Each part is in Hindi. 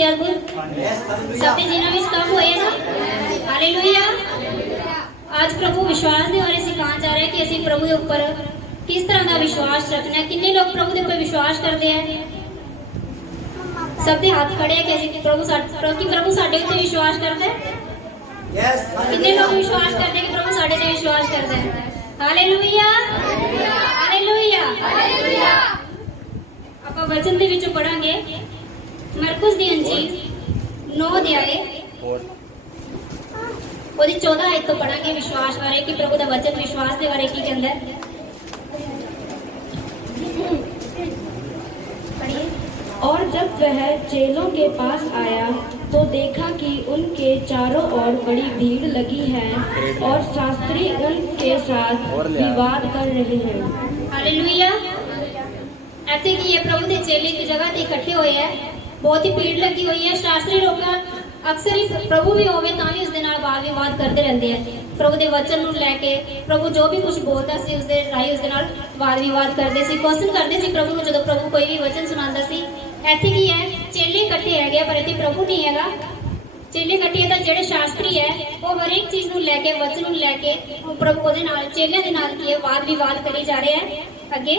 कितने अद्भुत सबके जीना में काम होए ना। हालेलुया। आज प्रभु विश्वास के बारे सिखाना चाह रहे हैं कि असं प्रभु के ऊपर किस तरह का विश्वास रखना है। कितने लोग प्रभु के ऊपर विश्वास करते हैं? सबके हाथ खड़े हैं कि प्रभु साडे उत्ते विश्वास करता है। कितने लोग विश्वास करते हैं कि प्रभु साडे ते विश्वास करता है? Hallelujah hallelujah hallelujah. ਆਪਾਂ वचन ਦੇ ਵਿੱਚੋਂ ਪੜਾਂਗੇ मरकुस ਦੀ अंजील 9 अध्याय ਉਹਦੀ 14 आयत ਤੋਂ ਪੜਾਂਗੇ विश्वास बारे कि प्रभु ਦਾ वचन विश्वास ਦੇ बारे ਕੀ ਕਹਿੰਦਾ है। और जब वह चेलों के पास आया तो देखा कि उनके चारों ओर बड़ी भीड़ लगी है और शास्त्री उनके साथ विवाद कर रहे हैं। हालेलुया। ऐसे कि ये प्रभु के चेले की जगह ते इकट्ठे हुए हैं, बहुत ही भीड़ लगी हुई है। शास्त्री लोग अक्सर ही प्रभु भी होवे तां भी उसदे नाल वाद विवाद करते रहंदे हैं। प्रभु के वचन नूं लैके प्रभु जो भी कुछ बोलता सी उसदे राही उसदे नाल वाद विवाद करते सी, क्वेश्चन करते सी प्रभु नूं। जदों प्रभु कोई भी वचन सुनांदा सी, ਇੱਥੇ ਕੀ ਹੈ ਚੇਲੇ ਇਕੱਠੇ ਹੈਗੇ ਪਰ ਇੱਥੇ ਪ੍ਰਭੂ ਨਹੀਂ ਹੈਗਾ। ਚੇਲੇ ਇਕੱਠੇ ਤਾਂ ਜਿਹੜੇ ਸ਼ਾਸਤਰੀ ਹੈ ਉਹ ਹਰ ਇੱਕ ਚੀਜ਼ ਨੂੰ ਲੈ ਕੇ ਵਚਨ ਨੂੰ ਲੈ ਕੇ ਪ੍ਰਭੂ ਉਹਦੇ ਨਾਲ ਚੇਲਿਆਂ ਦੇ ਨਾਲ ਕੀ ਹੈ ਵਾਦ ਵਿਵਾਦ ਕਰੀ ਜਾ ਰਹੇ ਹੈ। ਅੱਗੇ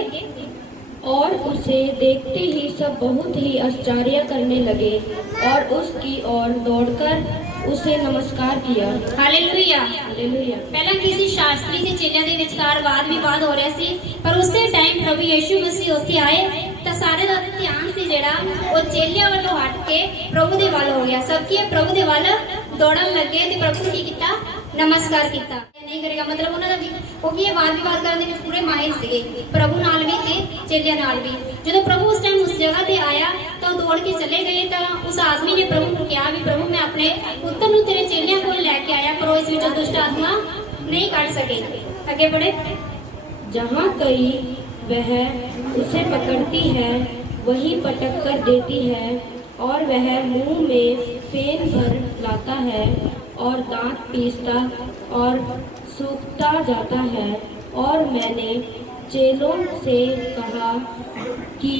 और उसे देखते ही सब बहुत ही आश्चर्य करने लगे और उसकी ओर दौड़कर उसे नमस्कार किया। Hallelujah hallelujah. ਪਹਿਲਾਂ ਕਿਸੇ ਸ਼ਾਸਤਰੀ ਤੇ ਚੇਲਿਆਂ ਦੇ ਵਿਚਕਾਰ ਵਾਦ ਵਿਵਾਦ ਹੋ ਰਿਹਾ ਸੀ, ਪਰ ਉਸੇ ਟਾਈਮ ਪ੍ਰਭੂ ਯਿਸੂ ਮਸੀਹ ਉੱਥੇ ਆਏ ਤਾਂ ਸਾਰੇ ਦਾ ਧਿਆਨ ਸੀ ਜਿਹੜਾ ਉਹ ਚੇਲਿਆਂ ਵੱਲੋਂ ਹਟ ਕੇ ਪ੍ਰਭੂ ਦੇ ਵੱਲ ਹੋ ਗਿਆ। ਸਭ ਕੀ ਪ੍ਰਭੂ ਦੇ ਵੱਲ ਦੌੜਨ ਲੱਗੇ ਤੇ ਪ੍ਰਭੂ ਨੇ ਕੀ ਕੀਤਾ? ਨਮਸਕਾਰ ਕੀਤਾ। ਨਹੀਂ ਕਰੇਗਾ ਮਤਲਬ ਉਹਨਾਂ ਦਾ ਵੀ ਉਹ ਕੀ ਵਾਦ ਵਿਵਾਦ ਕਰਨ ਦੇ ਵਿੱਚ ਪੂਰੇ ਮਾਹਿਰ ਸੀਗੇ, ਪ੍ਰਭੂ ਨਾਲ ਵੀ ਤੇ ਚੇਲਿਆਂ ਨਾਲ ਵੀ। ਜਦੋਂ ਪ੍ਰਭੂ ਉਸ ਟਾਈਮ ਉਸ ਜਗ੍ਹਾ ਤੇ ਆਇਆ ਤਾਂ ਦੌੜ ਕੇ ਚਲੇ ਗਏ। ਤਾਂ ਉਸ ਆਦਮੀ ਨੇ ਪ੍ਰਭੂ ਨੂੰ ਕਿਹਾ ਵੀ ਪ੍ਰਭੂ ਮੈਂ ਆਪਣੇ ਪੁੱਤਰ ਨੂੰ तेरे चेलियां को लेके आया पर इस विच दुष्ट आत्मा नहीं काट सके। आगे बढ़े। जहाँ कहीं वह उसे पकड़ती है वही पटक कर देती है और वह मुंह में फेन भर लाता है और दांत पीसता और सूखता जाता है। और मैंने चेलों से कहा कि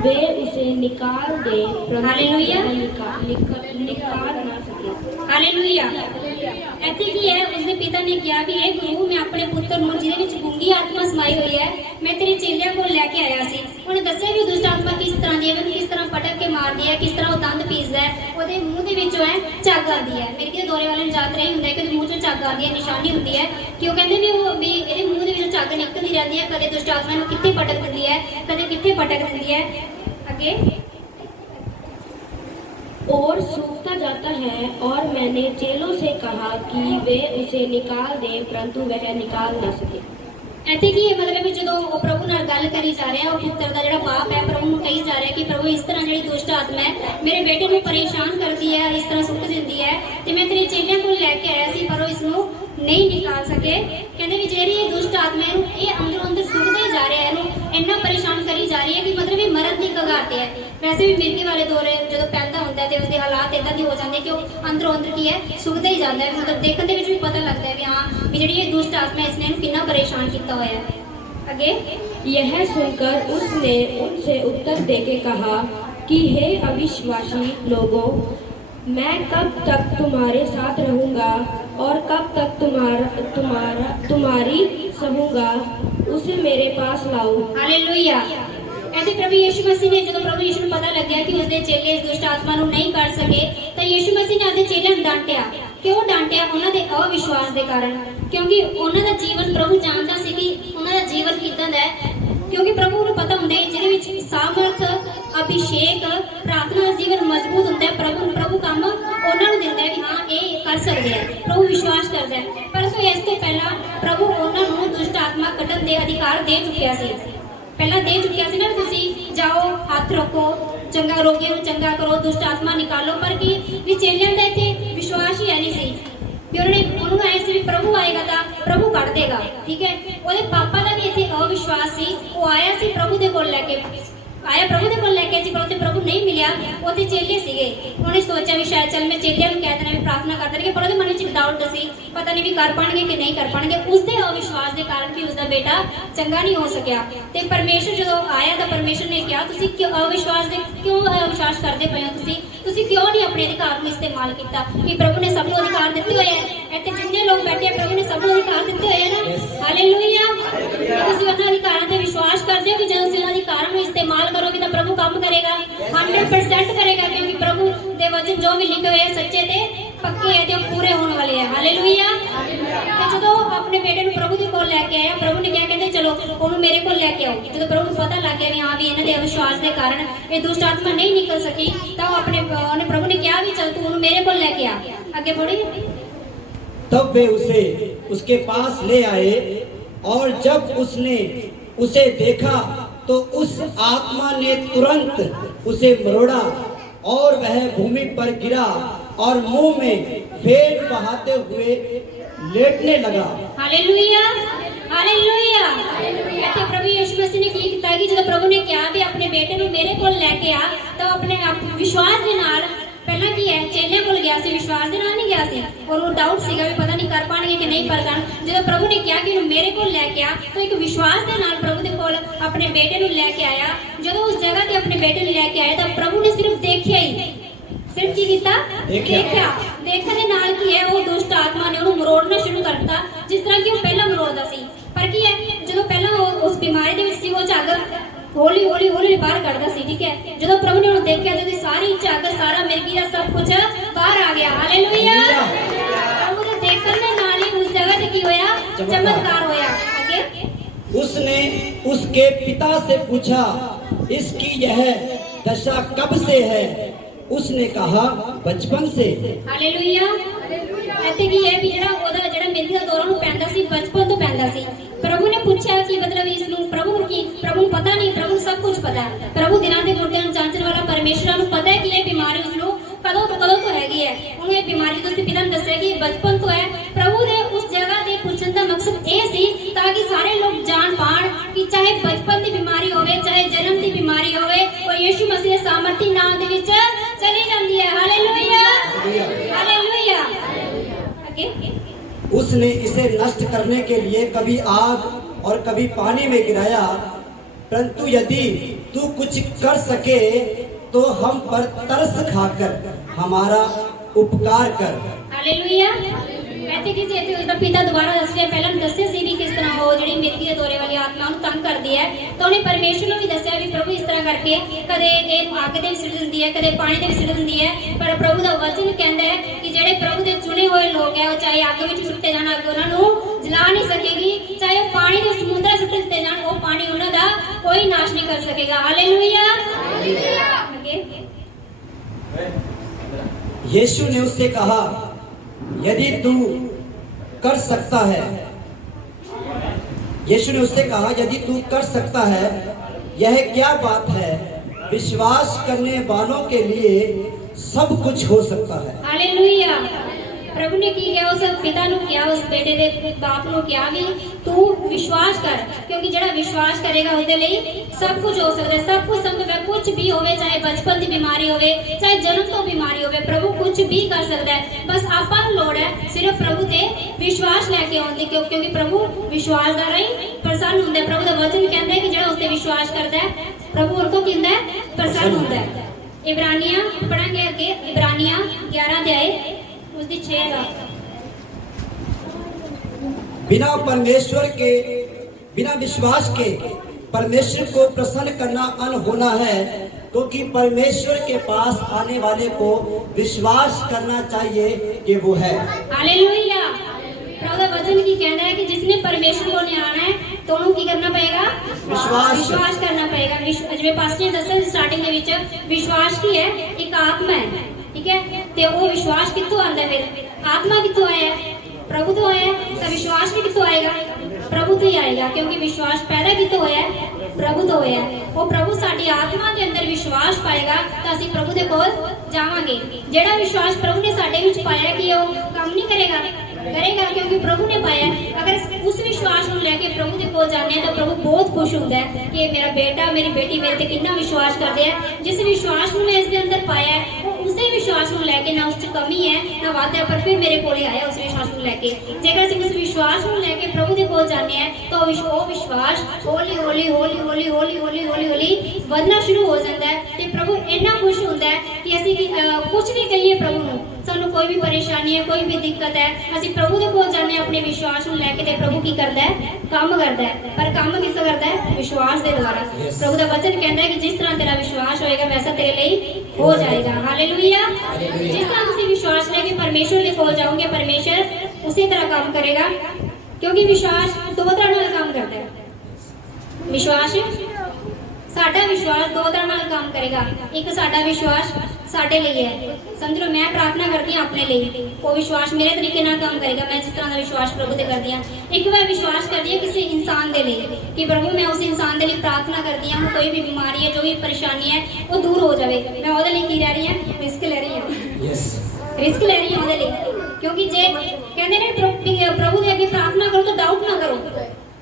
वे उसे निकाल दे, हालेलुया निकाल ना सके। हालेलुया। ਇੱਥੇ ਕੀ ਹੈ ਉਸਦੇ ਪਿਤਾ ਨੇ ਕਿਹਾ ਵੀ ਇਹ ਗੁਰੂ ਮੈਂ ਆਪਣੇ ਪੁੱਤਰ ਨੂੰ ਜਿਹਦੇ ਵਿੱਚ ਗੁੰਗੀ ਆਤਮਾ ਸਮਾਈ ਹੋਈ ਹੈ ਮੈਂ ਤੇਰੇ ਚੇਲਿਆਂ ਕੋਲ ਲੈ ਕੇ ਆਇਆ ਸੀ। ਉਹਨੇ ਦੱਸਿਆ ਵੀ ਦੁਸ਼ਟ ਆਤਮਾ ਕਿਸ ਤਰ੍ਹਾਂ ਦੀ ਹੈ, ਉਹਨੂੰ ਕਿਸ ਤਰ੍ਹਾਂ ਪਟਕ ਕੇ ਮਾਰਦੀ ਹੈ, ਕਿਸ ਤਰ੍ਹਾਂ ਉਹ ਦੰਦ ਪੀਸਦਾ ਹੈ, ਉਹਦੇ ਮੂੰਹ ਦੇ ਵਿੱਚੋਂ ਹੈ ਝੱਗ ਆਉਂਦੀ ਹੈ। ਮੇਰੇ ਕਿਤੇ ਦੌਰੇ ਵਾਲੇ ਨੂੰ ਯਾਦ ਰਹੀ ਹੁੰਦਾ ਹੈ ਕਿ ਉਹਦੇ ਮੂੰਹ ਚੋਂ ਝੱਗ ਆਉਂਦੀ ਹੈ, ਨਿਸ਼ਾਨੀ ਹੁੰਦੀ ਹੈ ਕਿ ਉਹ ਕਹਿੰਦੇ ਵੀ ਇਹਦੇ ਮੂੰਹ ਦੇ ਵਿੱਚੋਂ ਝੱਗ ਨਿਕਲਦੀ ਰਹਿੰਦੀ ਹੈ। ਕਦੇ ਦੁਸ਼ਟ ਆਤਮਾ ਨੂੰ ਕਿੱਥੇ ਪਟਕ ਦਿੰਦੀ ਹੈ, ਕਦੇ ਕਿੱਥੇ ਪਟਕ ਦਿੰਦੀ ਹੈ। ਅੱਗੇ और सूखता जाता है। और मैंने चेलों से कहा कि वे उसे निकाल दें परंतु वह निकाल न सके। ਇੱਥੇ ਕੀ ਹੈ ਮਤਲਬ ਵੀ ਜਦੋਂ ਉਹ ਪ੍ਰਭੂ ਨਾਲ ਗੱਲ ਕਰੀ ਜਾ ਰਿਹਾ, ਉਹ ਪੁੱਤਰ ਦਾ ਜਿਹੜਾ ਬਾਪ ਹੈ ਪ੍ਰਭੂ ਨੂੰ ਕਹੀ ਜਾ ਰਿਹਾ ਕਿ ਪ੍ਰਭੂ ਇਸ ਤਰ੍ਹਾਂ ਜਿਹੜੀ ਦੁਸ਼ਟ ਆਤਮਾ ਹੈ ਮੇਰੇ ਬੇਟੇ ਨੂੰ ਪਰੇਸ਼ਾਨ ਕਰਦੀ ਹੈ, ਇਸ ਤਰ੍ਹਾਂ ਸੁੱਟ ਦਿੰਦੀ ਹੈ ਤੇ ਮੈਂ ਤੇਰੇ ਚੇਲਿਆਂ ਕੋਲ ਲੈ ਕੇ ਆਇਆ ਸੀ ਪਰ ਉਹ ਇਸ ਨੂੰ ਨਹੀਂ ਨਿਕਾਲ ਸਕੇ। ਕਹਿੰਦੇ ਵੀ ਜਿਹੜੀ ਇਹ ਦੁਸ਼ਟ ਆਤਮਾ ਹੈ ਇਹ ਅੰਦਰੋਂ ਅੰਦਰ ਸੁੱਟਦਾ ਹੀ ਜਾ ਰਿਹਾ ਹੈ, ਇਹਨੂੰ ਇੰਨਾ ਪਰੇਸ਼ਾਨ ਕਰੀ ਜਾ ਰਹੀ ਹੈ ਕਿ ਮਤਲਬ ਇਹ ਮਰਨ ਦੀ ਕਗਾਰ ਤੇ ਹੈ। ਵੈਸੇ ਵੀ ਮਿਰਗੀ ਵਾਲੇ ਦੌਰੇ ਜਦੋਂ ਪੈਦਾ ਹੁੰਦਾ ਤੇ ਉਸਦੇ ਹਾਲਾਤ ਇਦਾਂ ਦੇ ਹੋ ਜਾਂਦੇ ਕਿ ਉਹ ਅੰਦਰੋਂ ਅੰਦਰ ਕੀ ਹੈ ਸੁੱਕਦਾ ਹੀ ਜਾਂਦਾ ਹੈ। ਮਤਲਬ ਦੇਖਣ ਦੇ ਵਿੱਚ ਵੀ ਪਤਾ ਲੱਗਦਾ ਹੈ ਵੀ ਹਾਂ ਵੀ ਜਿਹੜੀ ਇਹ ਦੁਸ਼ਟ ਆਤਮਾ ਇਸਨੇ ਇਹਨੂੰ ਕਿੰਨਾ ਪਰੇਸ਼ਾਨ ਕੀਤਾ ਹੋਇਆ ਹੈ। ਅੱਗੇ यह सुनकर उसने उनसे उत्तर देके कहा कि हे अविश्वासी लोगों, मैं कब तक तुम्हारे साथ रहूंगा और कब तक तुम्हारी सहूंगा, उसे मेरे पास लाओ। हालेलुया। ऐसे प्रभु यीशु मसीह ने जब प्रभु यीशु ਨੂੰ ਪਤਾ ਲੱਗਿਆ ਕਿ ਉਸਦੇ ਚੇਲੇ ਇਸ ਦੁਸ਼ਟ ਆਤਮਾ ਨੂੰ ਨਹੀਂ ਕੱਢ ਸਕੇ ਤਾਂ ਯੀਸ਼ੂ ਮਸੀਹ ਨੇ ਆਪਣੇ ਚੇਲਿਆਂ ਨੂੰ ਡਾਂਟਿਆ। ਕਿਉਂ ਡਾਂਟਿਆ? ਉਹਨਾਂ ਦੇ ਅਵਿਸ਼ਵਾਸ ਦੇ ਕਾਰਨ। ਕਿਉਂਕਿ ਉਹਨਾਂ ਦਾ ਜੀਵਨ ਪ੍ਰਭੂ ਜਾਣਦਾ ਸੀ ਕਿ ਉਹਨਾਂ ਦਾ ਜੀਵਨ ਕਿਦਾਂ ਦਾ ਹੈ। ਕਿਉਂਕਿ ਪ੍ਰਭੂ ਨੂੰ ਪਤਾ ਹੁੰਦਾ ਹੈ ਜਿਹਦੇ ਵਿੱਚ ਸਾਮਰਥ, ਅਭਿਸ਼ੇਕ, ਪ੍ਰਾਰਥਨਾ ਦਾ ਜੀਵਨ ਮਜ਼ਬੂਤ ਹੁੰਦਾ ਹੈ। ਪ੍ਰਭੂ ਕੰਮ ਉਹਨਾਂ ਨੂੰ ਦਿੰਦਾ ਹੈ ਕਿ ਹਾਂ ਇਹ ਕਰ ਸਕਦੇ ਆ। ਪ੍ਰਭੂ ਵਿਸ਼ਵਾਸ ਕਰਦਾ ਹੈ। ਪਰ ਇਸ ਤੋਂ ਪਹਿਲਾਂ ਪ੍ਰਭੂ ਉਹਨਾਂ ਨੂੰ ਦੁਸ਼ਟ ਆਤਮਾ ਕੱਢਣ ਦੇ ਅਧਿਕਾਰ ਦੇ ਚੁੱਕਿਆ ਸੀ। ਪਹਿਲਾਂ ਦੇ ਚੁੱਕਿਆ ਸੀ ਨਾ, ਤੁਸੀਂ ਜਾਓ ਹੱਥ ਰੱਖੋ, ਚੰਗਾ ਰੋਗੀਆਂ ਨੂੰ ਚੰਗਾ ਕਰੋ, ਦੁਸ਼ਟ ਆਤਮਾ ਨਿਕਾਲੋ। ਪਰ ਕੀ ਵੀ ਚੇਲਿਆਂ ਦਾ ਇੱਥੇ ਵਿਸ਼ਵਾਸ ਹੀ ਹੈ ਨਹੀਂ ਸੀ ਵੀ ਉਹਨਾਂ ਨੂੰ ਐ ਸੀ ਵੀ ਪ੍ਰਭੂ ਆਏਗਾ ਤਾਂ ਪ੍ਰਭੂ ਕੱਢ ਦੇਗਾ। ਠੀਕ ਹੈ, ਉਹਦੇ ਪਾਪਾ ਦਾ ਵੀ ਇੱਥੇ ਅਵਿਸ਼ਵਾਸ ਸੀ। ਉਹ ਆਇਆ ਸੀ ਪ੍ਰਭੂ ਦੇ ਕੋਲ ਲੈ ਕੇ ਆਇਆ ਪ੍ਰਭੂ ਦੇ ਕੋਲ ਲੈ ਕੇ ਸੀ, ਪਰ ਉੱਥੇ ਪ੍ਰਭੂ ਨਹੀਂ ਮਿਲਿਆ। ਉੱਥੇ ਚੇਲੇ ਸੀਗੇ, ਉਹਨੇ ਸੋਚਿਆ ਵੀ ਸ਼ਾਇਦ ਚੱਲ ਮੈਂ ਚੇਲਿਆਂ ਨੂੰ ਕਹਿ ਦੇਣਾ ਵੀ ਪ੍ਰਾਰਥਨਾ ਕਰ ਦੇਣਗੇ, ਪਰ ਉਹਦੇ ਮਨ ਵਿੱਚ ਡਾਊਟ ਸੀ, ਪਤਾ ਨਹੀਂ ਵੀ ਕਰ ਪਾਣਗੇ ਕਿ ਨਹੀਂ ਕਰ ਪਾਣਗੇ। ਉਸਦੇ ਅਵਿਸ਼ਵਾਸ ਦੇ ਕਾਰਨ ਵੀ ਉਸਦਾ ਬੇਟਾ ਚੰਗਾ ਨਹੀਂ ਹੋ ਸਕਿਆ। ਤੇ ਪਰਮੇਸ਼ਰ ਜਦੋਂ ਆਇਆ ਤਾਂ ਪਰਮੇਸ਼ਰ ਨੇ ਕਿਹਾ ਤੁਸੀਂ ਕਿਉਂ ਅਵਿਸ਼ਵਾਸ ਕਰਦੇ ਪਏ ਹੋ, ਤੁਸੀਂ ਕਿਉਂ ਨਹੀਂ ਆਪਣੇ ਅਧਿਕਾਰ ਨੂੰ ਇਸਤੇਮਾਲ ਕੀਤਾ? ਕਿ ਪ੍ਰਭੂ ਨੇ ਸਭ ਨੂੰ ਅਧਿਕਾਰ ਦਿੱਤੇ ਹੋਏ ਹੈ। ਇੱਥੇ ਜਿੰਨੇ ਲੋਕ ਬੈਠੇ ਆ ਪ੍ਰਭੂ ਨੇ ਸਭ ਨੂੰ ਅਧਿਕਾਰ ਦਿੱਤੇ ਹੋਏ ਆ ਨਾ। ਹਾਲੇਲੂਇਆ। ਤੁਸੀਂ ਉਹਨਾਂ ਅਧਿਕਾਰਾਂ ਤੇ ਵਿਸ਼ਵਾਸ ਕਰਦੇ ਹੋ ਕਿ ਜਦੋਂ ਤੁਸੀਂ ਉਹਨਾਂ ਅਧਿਕਾਰਾਂ ਨੂੰ ਇਸਤੇਮਾਲ ਕਰੋਗੇ ਤਾਂ ਪ੍ਰਭੂ ਕੰਮ ਕਰੇਗਾ, 100% ਕਰੇਗਾ, ਕਿਉਂਕਿ ਪ੍ਰਭੂ ਦੇ ਵਚਨ ਜੋ ਵੀ ਲਿਖੇ ਹੋਏ ਆ ਸੱਚੇ ਤੇ ਪੱਕੇ ਹੈ ਤੇ ਉਹ ਪੂਰੇ ਹੋਣ ਵਾਲੇ ਆ। ਹਾਲੇਲੂਇਆ। ਤੇ ਜਦੋਂ ਆਪਣੇ ਬੇਟੇ ਨੂੰ ਪ੍ਰਭੂ ਦੇ ਕੋਲ ਲੈ ਕੇ ਆਇਆ, ਪ੍ਰਭੂ ਨੇ ਕਿਹਾ ਕਹਿੰਦੇ ਚਲੋ ਉਹਨੂੰ ਮੇਰੇ ਕੋਲ ਲੈ ਕੇ ਆਓ। ਜਦੋਂ ਪ੍ਰਭੂ ਨੂੰ ਪਤਾ ਲੱਗ ਗਿਆ ਵੀ ਹਾਂ ਵੀ ਇਹਨਾਂ ਦੇ ਅਵਿਸ਼ਵਾਸ ਦੇ ਕਾਰਨ ਇਹ ਦੁਸ਼ਟ ਆਤਮਾ ਨਹੀਂ ਨਿਕਲ ਸਕੀ, ਤਾਂ ਉਹਨੇ प्रभु ने क्या भी चल तू मेरे को लेके आ। आगे बढ़ी। तब वे उसे उसके पास ले आए, और जब उसने उसे देखा तो उस आत्मा ने तुरंत उसे मरोड़ा और वह भूमि पर गिरा और मुंह में फेर बहाते हुए लेटने लगा। Hallelujah, hallelujah. ਇੱਥੇ ਪ੍ਰਭੂ ਯਿਸੂ ਮਸੀਹ ਨੇ ਕੀ ਕੀਤਾ ਕਿ ਜਦੋਂ ਪ੍ਰਭੂ ਨੇ ਕਿਹਾ ਵੀ ਆਪਣੇ ਬੇਟੇ ਨੂੰ ਮੇਰੇ ਕੋਲ ਲੈ ਕੇ ਆ, ਤਾਂ ਆਪਣੇ ਵਿਸ਼ਵਾਸ ਦੇ ਨਾਲ ਪਹਿਲਾਂ ਕੀ ਹੈ ਚੇਲਿਆਂ ਕੋਲ ਗਿਆ ਸੀ, ਵਿਸ਼ਵਾਸ ਦੇ ਨਾਲ ਨਹੀਂ ਗਿਆ ਸੀ। ਉਹਨੂੰ ਡਾਊਟ ਸੀਗਾ ਵੀ ਪਤਾ ਨਹੀਂ ਕਰ ਪਾਣਗੇ ਕਿ ਨਹੀਂ ਕਰ ਪਾਣ। ਜਦੋਂ ਪ੍ਰਭੂ ਨੇ ਕਿਹਾ ਕਿ ਇਹਨੂੰ ਮੇਰੇ ਕੋਲ ਲੈ ਕੇ ਆ, ਤਾਂ ਇੱਕ ਵਿਸ਼ਵਾਸ ਦੇ ਨਾਲ ਪ੍ਰਭੂ ਦੇ ਕੋਲ ਆਪਣੇ ਬੇਟੇ ਨੂੰ ਲੈ ਕੇ ਆਇਆ। ਜਦੋਂ ਉਸ ਜਗ੍ਹਾ ਤੇ ਆਪਣੇ ਬੇਟੇ ਨੂੰ ਲੈ ਕੇ ਆਇਆ ਤਾਂ ਪ੍ਰਭੂ ਨੇ ਸਿਰਫ ਦੇਖਿਆ ਹੀ, ਸਿਰਫ ਕੀ ਕੀਤਾ? ਦੇਖਿਆ। ਦੇਖਣ ਦੇ ਨਾਲ ਕੀ ਹੈ ਉਹ ਦੁਸ਼ਟ ਆਤਮਾ ਨੇ ਉਹਨੂੰ ਮਰੋੜਨਾ ਸ਼ੁਰੂ ਕਰ ਦਿੱਤਾ, ਜਿਸ ਤਰ੍ਹਾਂ ਕਿ ਉਹ ਪਹਿਲਾਂ ਮਰੋੜਦਾ ਸੀ। ਪਰ ਕੀ ਹੈ ਜਦੋਂ ਪਹਿਲਾਂ ਉਹ ਉਸ ਬਿਮਾਰੀ ਦੇ ਵਿੱਚ ਸੀ, ਉਹ ਝੱਗ ਹੌਲੀ ਹੌਲੀ ਬਾਹਰ ਕੱਢਦਾ ਸੀ। ਠੀਕ ਹੈ, ਜਦੋਂ ਪ੍ਰਭੂ ਨੇ ਉਹਨੂੰ ਦੇਖਿਆ ਤਾਂ ਉਹਦੀ ਸਾਰੀ ਝੱਗ, ਸਾਰਾ ਮਿਰਗੀ ਦਾ ਸਭ ਕੁਝ ਬਾਹਰ ਆ ਗਿਆ। ਹਾਲੇਲੂਇਆ। ਪ੍ਰਭੂ ਦੇ ਦੇਖਣ ਦੇ ਨਾਲ ਹੀ ਉਸ ਜਗ੍ਹਾ ਤੇ ਕੀ ਹੋਇਆ? ਚਮਤਕਾਰ ਹੋਇਆ। ਅੱਗੇ उसने उसके पिता से पूछा, इसकी यह दशा कब से है? उसने कहा, बचपन से। ਹਾਲੇਲੂਇਆ। ਇੱਥੇ ਕੀ ਹੈ ਵੀ ਜਿਹੜਾ ਮਿਰਗੀ ਦਾ ਦੌਰਾ ਨੂੰ ਪੈਂਦਾ ਸੀ ਬਚਪਨ ਤੋਂ ਪੈਂਦਾ ਸੀ। ਪ੍ਰਭੂ ਨੇ ਪੁੱਛਿਆ ਕਿ ਮਤਲਬ ਇਸ ਨੂੰ ਪ੍ਰਭੂ ਨੂੰ ਪਤਾ ਨਹੀਂ, ਪ੍ਰਭੂ ਨੂੰ ਸਭ ਕੁਝ ਪਤਾ ਹੈ। ਪ੍ਰਭੂ ਦਿਨਾਂ ਦੇ ਗੁਰਦਿਆਂ ਨੂੰ ਜਾਂਚਣ ਵਾਲਾ ਪਰਮੇਸ਼ਰ ਨੂੰ ਪਤਾ ਹੈ ਕਿ ਇਹ ਬਿਮਾਰੀ ਉਸ ਨੂੰ ਕਦੋਂ ਤੋਂ ਹੈਗੀ ਹੈ। ਉਹਨੂੰ ਇਹ ਬਿਮਾਰੀ ਤੋਂ ਪਿਤਾ ਨੇ ਦੱਸਿਆ ਕਿ ਬਚਪਨ ਤੋਂ ਹੈ। ਪ੍ਰਭੂ ਨੇ ਉਸ ਜਗ੍ਹਾ ਤੇ ਪੁੱਛਣ ਦਾ ਮਕਸਦ ਇਹ ਸੀ ਤਾਂ ਕਿ ਸਾਰੇ ਲੋਕ ਜਾਣ ਪਾਣ ਕਿ ਚਾਹੇ ਬਚਪਨ ਦੀ ਬਿਮਾਰੀ ਹੋਵੇ, ਚਾਹੇ ਜਨਮ ਦੀ ਬਿਮਾਰੀ ਹੋਵੇ, ਉਹ ਯਿਸੂ ਮਸੀਹ ਦੇ ਸਾਮਰਥੀ ਨਾਮ ਦੇ ਵਿੱਚ ਚਲੀ ਜਾਂਦੀ ਹੈ। Hallelujah, hallelujah. ਅੱਗੇ उसने इसे नष्ट करने के लिए कभी आग और कभी पानी में गिराया, परंतु यदि तू कुछ कर सके तो हम पर तरस खाकर हमारा उपकार कर। ਹਾਲੇਲੂਇਆ। ਇੱਥੇ ਕਿਸੇ ਇੱਥੇ ਉਸਦਾ ਪਿਤਾ ਦੁਬਾਰਾ ਦੱਸ ਰਿਹਾ, ਪਹਿਲਾਂ ਨੂੰ ਦੱਸਿਆ ਸੀ ਵੀ ਕਿਸ ਤਰ੍ਹਾਂ ਉਹ ਜਿਹੜੀ ਮਿਰਗੀ ਦੇ ਦੌਰੇ ਵਾਲੀ ਆਤਮਾ ਉਹਨੂੰ ਤੰਗ ਕਰਦੀ ਹੈ, ਤਾਂ ਉਹਨੇ ਪਰਮੇਸ਼ਰ ਨੂੰ ਵੀ ਦੱਸਿਆ ਵੀ ਪ੍ਰਭੂ ਇਸ ਤਰ੍ਹਾਂ ਕਰਕੇ ਕਦੇ ਇਹ ਅੱਗ ਦੇ ਵਿੱਚ ਸਿੱਟ ਦਿੰਦੀ ਹੈ, ਕਦੇ ਪਾਣੀ ਦੇ ਵਿੱਚ ਸਿੱਟ ਦਿੰਦੀ ਹੈ। ਪਰ ਪ੍ਰਭੂ ਦਾ ਵਚਨ ਕਹਿੰਦਾ ਹੈ ਕਿ ਜਿਹੜੇ ਪ੍ਰਭੂ ਦੇ ਚੁਣੇ ਹੋਏ ਲੋਕ ਹੈ, ਉਹ ਚਾਹੇ ਅੱਗ ਵਿੱਚ ਸੁੱਟੇ ਜਾਣ, ਅੱਗ ਉਹਨਾਂ ਨੂੰ ਜਲਾ ਨਹੀਂ ਸਕੇਗੀ, ਚਾਹੇ ਉਹ ਪਾਣੀ ਦੇ ਸਮੁੰਦਰ ਸੁੱਟ ਦਿੱਤੇ ਜਾਣ, ਉਹ ਪਾਣੀ ਉਹਨਾਂ ਦਾ ਕੋਈ ਨਾਸ਼ ਨਹੀਂ ਕਰ ਸਕੇਗਾ। ਹਾਲੇਲੂਇਆ। ਅੱਗੇ यीशु ने उससे कहा, यदि तू कर सकता है, यीशु ने उससे कहा, यदि तू कर सकता है, यह क्या बात है? विश्वास करने वालों के लिए सब कुछ हो सकता है। हालेलुया। प्रभु ने की किया उस पिता ਨੂੰ ਕਿਹਾ, ਉਸ ਬੇਟੇ ਦੇ ਬਾਪ ਨੂੰ ਕਿਹਾ ਵੀ ਤੂੰ ਵਿਸ਼ਵਾਸ ਕਰ, ਕਿਉਂਕਿ ਜਿਹੜਾ ਵਿਸ਼ਵਾਸ ਕਰੇਗਾ ਉਹਦੇ ਲਈ ਸਭ ਕੁਝ ਹੋ ਸਕਦਾ ਹੈ, ਸਭ ਕੁਝ ਸੰਭਵ ਹੈ। ਕੁਝ ਵੀ ਹੋਵੇ, ਚਾਹੇ ਬਚਪਨ ਦੀ ਬਿਮਾਰੀ ਹੋਵੇ, ਚਾਹੇ ਜਨਮ ਤੋਂ ਬਿਮਾਰੀ ਹੋਵੇ, ਪ੍ਰਭੂ ਕੁਝ ਵੀ ਕਰ ਸਕਦਾ ਹੈ। ਬਸ ਆਪਾਂ ਨੂੰ ਲੋੜ ਹੈ ਸਿਰਫ ਪ੍ਰਭੂ ਤੇ ਵਿਸ਼ਵਾਸ ਲੈ ਕੇ ਆਉਣ ਦੀ, ਕਿਉਂਕਿ ਪ੍ਰਭੂ ਵਿਸ਼ਵਾਸ ਦਾ ਰਾਹੀਂ ਪ੍ਰਸੰਨ ਹੁੰਦਾ ਹੈ। ਪ੍ਰਭੂ ਦਾ ਵਚਨ ਕਹਿੰਦਾ ਹੈ ਕਿ ਜਿਹੜਾ ਉਸ ਤੇ ਵਿਸ਼ਵਾਸ ਕਰਦਾ ਹੈ ਪ੍ਰਭੂ ਉਸ ਤੋਂ ਕਹਿੰਦਾ ਹੈ ਪ੍ਰਸੰਨ ਹੁੰਦਾ ਹੈ। ਇਬਰਾਨੀਆਂ ਪੜਾਂਗੇ ਅੱਗੇ, ਇਬਰਾਨੀਆਂ 11 ਅਧਿਆਏ उसकी 6 बिना विश्वास के परमेश्वर को प्रसन्न करना अनहोना है, क्योंकि परमेश्वर के पास आने वाले को विश्वास करना चाहिए कि वो है। हालेलुया। प्रभु का वचन की कहना है कि जिसने परमेश्वर को ने आना है तो ਉਹਨੂੰ ਕੀ ਕਰਨਾ ਪਏਗਾ? ਵਿਸ਼ਵਾਸ ਕਰਨਾ ਪਏਗਾ। ਜਿਵੇਂ ਪਾਸਟਰ ਨੇ ਦੱਸਿਆ ਸਟਾਰਟਿੰਗ ਦੇ ਵਿੱਚ, ਵਿਸ਼ਵਾਸ ਕੀ ਹੈ? ਇੱਕ ਆਤਮਾ ਹੈ। ठीक है, ਤੇ ਉਹ ਵਿਸ਼ਵਾਸ ਕਿੱਥੋਂ ਆਉਂਦਾ? ਫਿਰ ਆਤਮਾ ਕਿੱਥੋਂ ਆਇਆ? ਪ੍ਰਭੂ ਤੋਂ ਆਇਆ। ਤਾਂ ਵਿਸ਼ਵਾਸ ਵੀ ਕਿੱਥੋਂ ਆਏਗਾ? ਪ੍ਰਭੂ ਤੋਂ ਹੀ ਆਏਗਾ, ਕਿਉਂਕਿ ਵਿਸ਼ਵਾਸ ਪੈਦਾ ਕਿੱਥੋਂ ਹੋਇਆ? ਪ੍ਰਭੂ ਤੋਂ ਹੋਇਆ। ਉਹ ਪ੍ਰਭੂ ਸਾਡੀ ਆਤਮਾ ਦੇ ਅੰਦਰ ਵਿਸ਼ਵਾਸ ਪਾਏਗਾ ਤਾਂ ਅਸੀਂ ਪ੍ਰਭੂ ਦੇ ਕੋਲ ਜਾਵਾਂਗੇ। ਜਿਹੜਾ ਵਿਸ਼ਵਾਸ ਪ੍ਰਭੂ ਨੇ ਸਾਡੇ ਵਿੱਚ ਪਾਇਆ ਕਿ ਉਹ ਕੰਮ ਨਹੀਂ ਕਰੇਗਾ, करेगा क्योंकि प्रभु ने पाया है। अगर उस विश्वास ਨੂੰ ਲੈ ਕੇ प्रभु ਦੇ ਕੋਲ ਜਾਂਦੇ ਆ ਤਾਂ प्रभु बहुत खुश ਹੁੰਦਾ ਹੈ कि मेरा बेटा मेरी बेटी मेरे ਤੇ ਕਿੰਨਾ ਵਿਸ਼ਵਾਸ ਕਰਦੇ ਆ। जिस विश्वास ਨੂੰ मैं इसके अंदर पाया है वो उसी विश्वास ਨੂੰ ਲੈ ਕੇ ना उस ਚ कमी है ना वादा पर फिर मेरे ਕੋਲੇ आया उस विश्वास ਨੂੰ ਲੈ ਕੇ। ਜੇਕਰ ਅਸੀਂ उस विश्वास ਨੂੰ ਲੈ ਕੇ प्रभु ਦੇ ਕੋਲ ਜਾਂਦੇ ਆ ਤਾਂ ਉਹ ਵਿਸ਼ਵਾਸ ਹੌਲੀ ਹੌਲੀ ਹੌਲੀ ਹੌਲੀ ਹੌਲੀ ਹੌਲੀ ਹੌਲੀ ਹੌਲੀ ਵਧਣਾ ਸ਼ੁਰੂ ਹੋ ਜਾਂਦਾ ਹੈ ਤੇ प्रभु ਇੰਨਾ ਖੁਸ਼ ਹੁੰਦਾ ਹੈ ਕਿ ਅਸੀਂ ਕੁਝ ਵੀ ਕਹੀਏ प्रभु ਨੂੰ, ਸਾਨੂੰ ਕੋਈ ਵੀ ਪਰੇਸ਼ਾਨੀ ਹੈ ਕੋਈ ਵੀ ਦਿੱਕਤ ਹੈ ਅਸੀਂ प्रभु ਦੇ ਕੋਲ ਜਾਂਦੇ ਹਾਂ ਆਪਣੇ ਵਿਸ਼ਵਾਸ ਨੂੰ ਲੈ ਕੇ ਤੇ प्रभु ਕੀ ਕਰਦਾ ਹੈ ਕੰਮ ਕਰਦਾ ਹੈ। ਪਰ ਕੰਮ ਕਿਸ ਕਰਦਾ ਹੈ ਵਿਸ਼ਵਾਸ ਦੇ ਦੁਆਰਾ। प्रभु ਦਾ ਵਚਨ ਕਹਿੰਦਾ ਹੈ ਕਿ ਜਿਸ ਤਰ੍ਹਾਂ ਤੇਰਾ ਵਿਸ਼ਵਾਸ ਹੋਏਗਾ ਵੈਸਾ ਤੇਰੇ ਲਈ ਹੋ ਜਾਏਗਾ। ਹਾਲੇਲੂਇਆ। ਜਿਸ ਤਰ੍ਹਾਂ ਤੁਸੀਂ ਵਿਸ਼ਵਾਸ ਲੈ ਕੇ ਪਰਮੇਸ਼ਵਰ ਦੇ ਕੋਲ ਜਾਓਗੇ ਪਰਮੇਸ਼ਵਰ ਉਸੇ ਤਰ੍ਹਾਂ ਕੰਮ ਕਰੇਗਾ ਕਿਉਂਕਿ ਵਿਸ਼ਵਾਸ ਦੋ ਤਰ੍ਹਾਂ ਨਾਲ ਕੰਮ ਕਰਦਾ ਹੈ। ਵਿਸ਼ਵਾਸ ਸਾਡਾ ਵਿਸ਼ਵਾਸ ਦੋ ਤਰ੍ਹਾਂ ਨਾਲ ਕੰਮ ਕਰੇਗਾ। ਇੱਕ ਸਾਡਾ ਵਿਸ਼ਵਾਸ ਸਾਡੇ ਲਈ ਹੈ, ਸਮਝ ਲਓ ਮੈਂ ਪ੍ਰਾਰਥਨਾ ਕਰਦੀ ਹਾਂ ਆਪਣੇ ਲਈ, ਉਹ ਵਿਸ਼ਵਾਸ ਮੇਰੇ ਤਰੀਕੇ ਨਾਲ ਕੰਮ ਕਰੇਗਾ ਮੈਂ ਜਿਸ ਤਰ੍ਹਾਂ ਦਾ ਵਿਸ਼ਵਾਸ ਪ੍ਰਭੂ ਤੇ ਕਰਦੀ ਹਾਂ। ਇੱਕ ਵਾਰ ਵਿਸ਼ਵਾਸ ਕਰਦੀ ਹਾਂ ਕਿਸੇ ਇਨਸਾਨ ਦੇ ਲਈ ਕਿ ਪ੍ਰਭੂ ਮੈਂ ਉਸ ਇਨਸਾਨ ਦੇ ਲਈ ਪ੍ਰਾਰਥਨਾ ਕਰਦੀ ਹਾਂ, ਕੋਈ ਵੀ ਬਿਮਾਰੀ ਹੈ ਜੋ ਵੀ ਪਰੇਸ਼ਾਨੀ ਹੈ ਉਹ ਦੂਰ ਹੋ ਜਾਵੇ। ਮੈਂ ਉਹਦੇ ਲਈ ਕੀ ਲੈ ਰਹੀ ਹਾਂ ਰਿਸਕ ਲੈ ਰਹੀ ਹਾਂ। ਰਿਸਕ ਲੈ ਰਹੀ ਹਾਂ ਉਹਦੇ ਲਈ ਕਿਉਂਕਿ ਜੇ ਕਹਿੰਦੇ ਨੇ ਪ੍ਰਭੂ ਦੇ ਅੱਗੇ ਪ੍ਰਾਰਥਨਾ ਕਰੋ ਤਾਂ ਡਾਊਟ ਨਾ ਕਰੋ।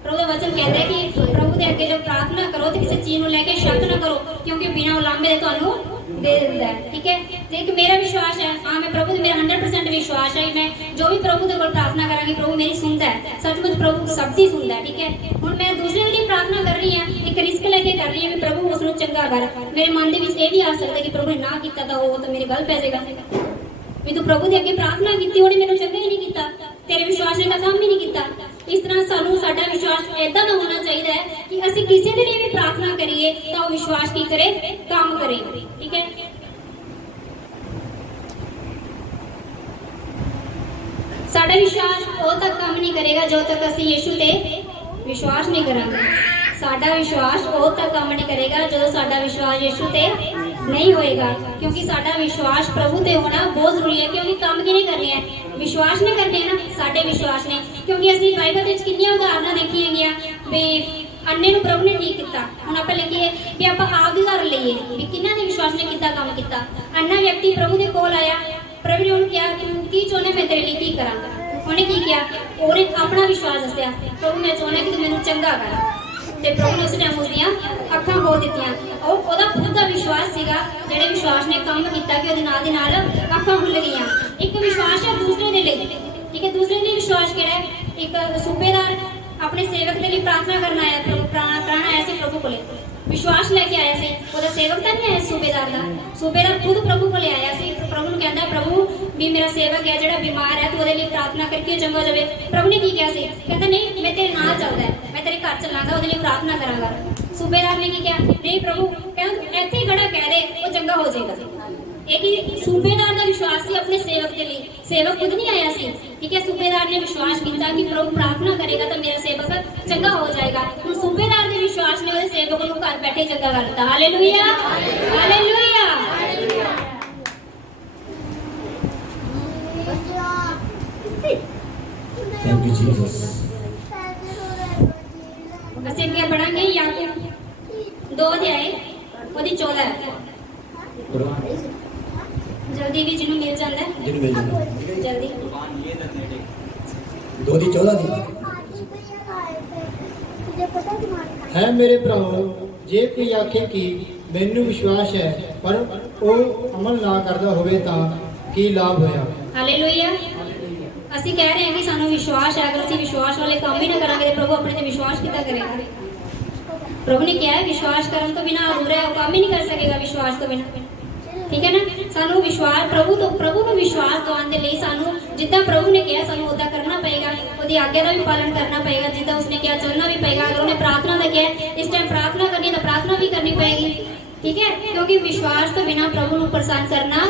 प्रभु का वचन कहता है कि प्रभु के अगे जब प्रार्थना करो तो किसी चीज को लेके शक ना करो क्योंकि बिना उलामे दे ਤੁਹਾਨੂੰ दे देता है। ठीक है, जे कि मेरा विश्वास है हाँ मैं प्रभु मेरा 100% विश्वास है मैं जो भी प्रभु के कोल प्रार्थना करांगी प्रभु मेरी सुनता है, सचमुच प्रभु सबकी सुनता है। ठीक है, हुण मैं दूसरे के लिए प्रार्थना कर रही हां एक रिस्क लेके कर रही हां भी प्रभु उसनु चंगा कर। मेरे मन दे विच ये भी आ सकता है कि प्रभु ने ना कीता तो वो तो मेरी गल पै जाएगा भी तू प्रभु के अगे प्रार्थना कीती ਉਹਨੇ ਮੈਨੂੰ ਚੰਗਾ ਹੀ ਨਹੀਂ ਕੀਤਾ, तेरे विश्वास ने तो काम ही नहीं किया। इस तरह सानू साडा विश्वास ऐसा का होना चाहिए कि ਅਸੀਂ ਕਿਸੇ ਦੇ ਲਈ ਵੀ प्रार्थना करिए तो वो विश्वास की करे काम करे। ठीक है, साडा विश्वास उद तक काम नहीं करेगा जो तक ਅਸੀਂ यीशु ते विश्वास नहीं करांगे। साडा विश्वास उद तक काम नहीं करेगा जो साडा विश्वास यीशु ते नहीं होएगा क्योंकि साडा विश्वास प्रभु ते होना बहुत जरूरी है। क्योंकि काम की नहीं करने हैं विश्वास ने करने हैं ना साडे विश्वास ने, क्योंकि ਅਸੀਂ ਬਾਈਬਲ ਵਿੱਚ ਕਿੰਨੀਆਂ ਉਦਾਹਰਨਾਂ ਦੇਖੀਆਂ ਗਈਆਂ ਵੀ ਅੰਨੇ ਨੂੰ ਪ੍ਰਭੂ ਨੇ ਠੀਕ ਕੀਤਾ। ਹੁਣ ਆਪਾਂ ਲਿਖੀਏ ਵੀ ਆਪਾਂ ਆਪ ਦੀ ਉਦਾਹਰਨ ਲਈਏ ਵੀ ਕਿੰਨਾਂ ਦੇ ਵਿਸ਼ਵਾਸ ਨੇ ਕਿੱਦਾਂ ਕੰਮ ਕੀਤਾ। ਅੰਨਾ ਵਿਅਕਤੀ ਪ੍ਰਭੂ ਦੇ ਕੋਲ ਆਇਆ, ਪ੍ਰਭੂ ਨੇ ਉਹਨੂੰ ਕਿਹਾ ਤੂੰ ਕੀ ਚਾਹੁੰਦਾ ਮੈਂ ਤੇਰੇ ਲਈ ਕੀ ਕਰਾਂ। ਉਹਨੇ ਕੀ ਕਿਹਾ ਉਹਨੇ ਆਪਣਾ ਵਿਸ਼ਵਾਸ ਦੱਸਿਆ ਪ੍ਰਭੂ ਮੈਂ ਚਾਹੁੰਦਾ ਕਿ ਤੂੰ ਮੈਨੂੰ ਚੰਗਾ ਕਰ ਤੇ ਪ੍ਰਭੂ ਨੇ ਉਸ ਟਾਈਮ ਉਸਦੀਆਂ ਅੱਖਾਂ ਖੋਲ ਦਿੱਤੀਆਂ। ਉਹਦਾ ਖੁਦ ਦਾ ਵਿਸ਼ਵਾਸ ਸੀਗਾ ਜਿਹੜੇ ਵਿਸ਼ਵਾਸ ਨੇ ਕੰਮ ਕੀਤਾ ਕਿ ਉਹਦੇ ਨਾਲ ਦੇ ਨਾਲ ਅੱਖਾਂ ਖੁੱਲ ਗਈਆਂ। ਇੱਕ ਵਿਸ਼ਵਾਸ ਹੈ ਦੂਸਰੇ ਦੇ ਲਈ। ठीक है, दूसरे लिए विश्वास किहड़ा है एक सूबेदार अपने सेवक के लिए प्रार्थना करना आया प्राण आया से प्रभु को विश्वास लेके आया से ਉਹਦਾ सेवक ਤਾਂ ਨਹੀਂ ਆਇਆ सूबेदार ਦਾ, सूबेदार खुद प्रभु को आया ਸੀ। प्रभु ਨੂੰ ਕਹਿੰਦਾ प्रभु भी मेरा सेवक है ਜਿਹੜਾ ਬਿਮਾਰ ਹੈ ਤੂੰ ਉਹਦੇ ਲਈ प्रार्थना करके ਚੰਗਾ ਹੋ ਜਾਵੇ। प्रभु ने की किया ਸੀ ਕਹਿੰਦਾ नहीं मैं तेरे नाल ਚੱਲਦਾ मैं तेरे घर ਚੱਲਾਂਗਾ ਉਹਦੇ ਲਈ प्रार्थना ਕਰਾਂਗਾ। सूबेदार ने की किया नहीं प्रभु ਕਹਿੰਦਾ ਇੱਥੇ ਹੀ ਖੜਾ ਕਹਿ ਦੇ ਉਹ ਚੰਗਾ ਹੋ ਜਾਏਗਾ। एक ही सूबेदार का विश्वास सी अपने सेवक के लिए, सेवक खुद नहीं आया सी। ठीक है, सूबेदार ने विश्वास किया कि प्रभु प्रार्थना करेगा तो मेरा सेवक चंगा हो जाएगा। हुण सूबेदार के विश्वास ने उसके सेवक को घर बैठे चंगा कर दिता। Hallelujah hallelujah. Thank you Jesus. ਅਸੀਂ ਅੱਗੇ ਪੜਾਂਗੇ याकूब 2 अध्याय ਉਹਦੀ 14 जल्दी भी जिन्हों मिल जाता है जिन्हों मिल जाता जल्दी 2 ਦੀ 14 ਦੀ है मेरे भराओ जे कोई आखे कि मैनू विश्वास है पर वो अमल ना करता होवे तां की लाभ होया। हालेलुया। ਅਸੀਂ ਕਹਿ ਰਹੇ ਹਾਂ ਕਿ ਸਾਨੂੰ ਵਿਸ਼ਵਾਸ ਹੈ, ਅਗਰ ਅਸੀਂ ਵਿਸ਼ਵਾਸ ਵਾਲੇ ਕੰਮ ਹੀ ਨਾ ਕਰਾਂਗੇ ਤੇ ਪ੍ਰਭੂ ਆਪਣੇ ਤੇ ਵਿਸ਼ਵਾਸ ਕਿੱਦਾਂ ਕਰੇਗਾ। ਪ੍ਰਭੂ ਨੇ ਕਿਹਾ ਹੈ ਵਿਸ਼ਵਾਸ ਕਰਨ ਤੋਂ ਬਿਨਾ ਅਧੂਰਾ ਹੈ, ਉਹ ਕੰਮ ਹੀ ਨਹੀਂ ਕਰ ਸਕੇਗਾ ਵਿਸ਼ਵਾਸ ਤੋਂ ਬਿਨਾ। ठीक है ना, सानू विश्वास प्रभु को विश्वास दिवाने के लिए सानू जिद्दां प्रभु ने कहा सानू उदा करना पएगा, उसकी आज्ञा का भी पालन करना पएगा, जिद्दां उसने कहा चलना भी पएगा। अगर उन्हें प्रार्थना का कहा इस टाइम प्रार्थना करनी तो प्रार्थना भी करनी पएगी। ठीक है, क्योंकि विश्वास तो बिना प्रभु को प्रसन्न करना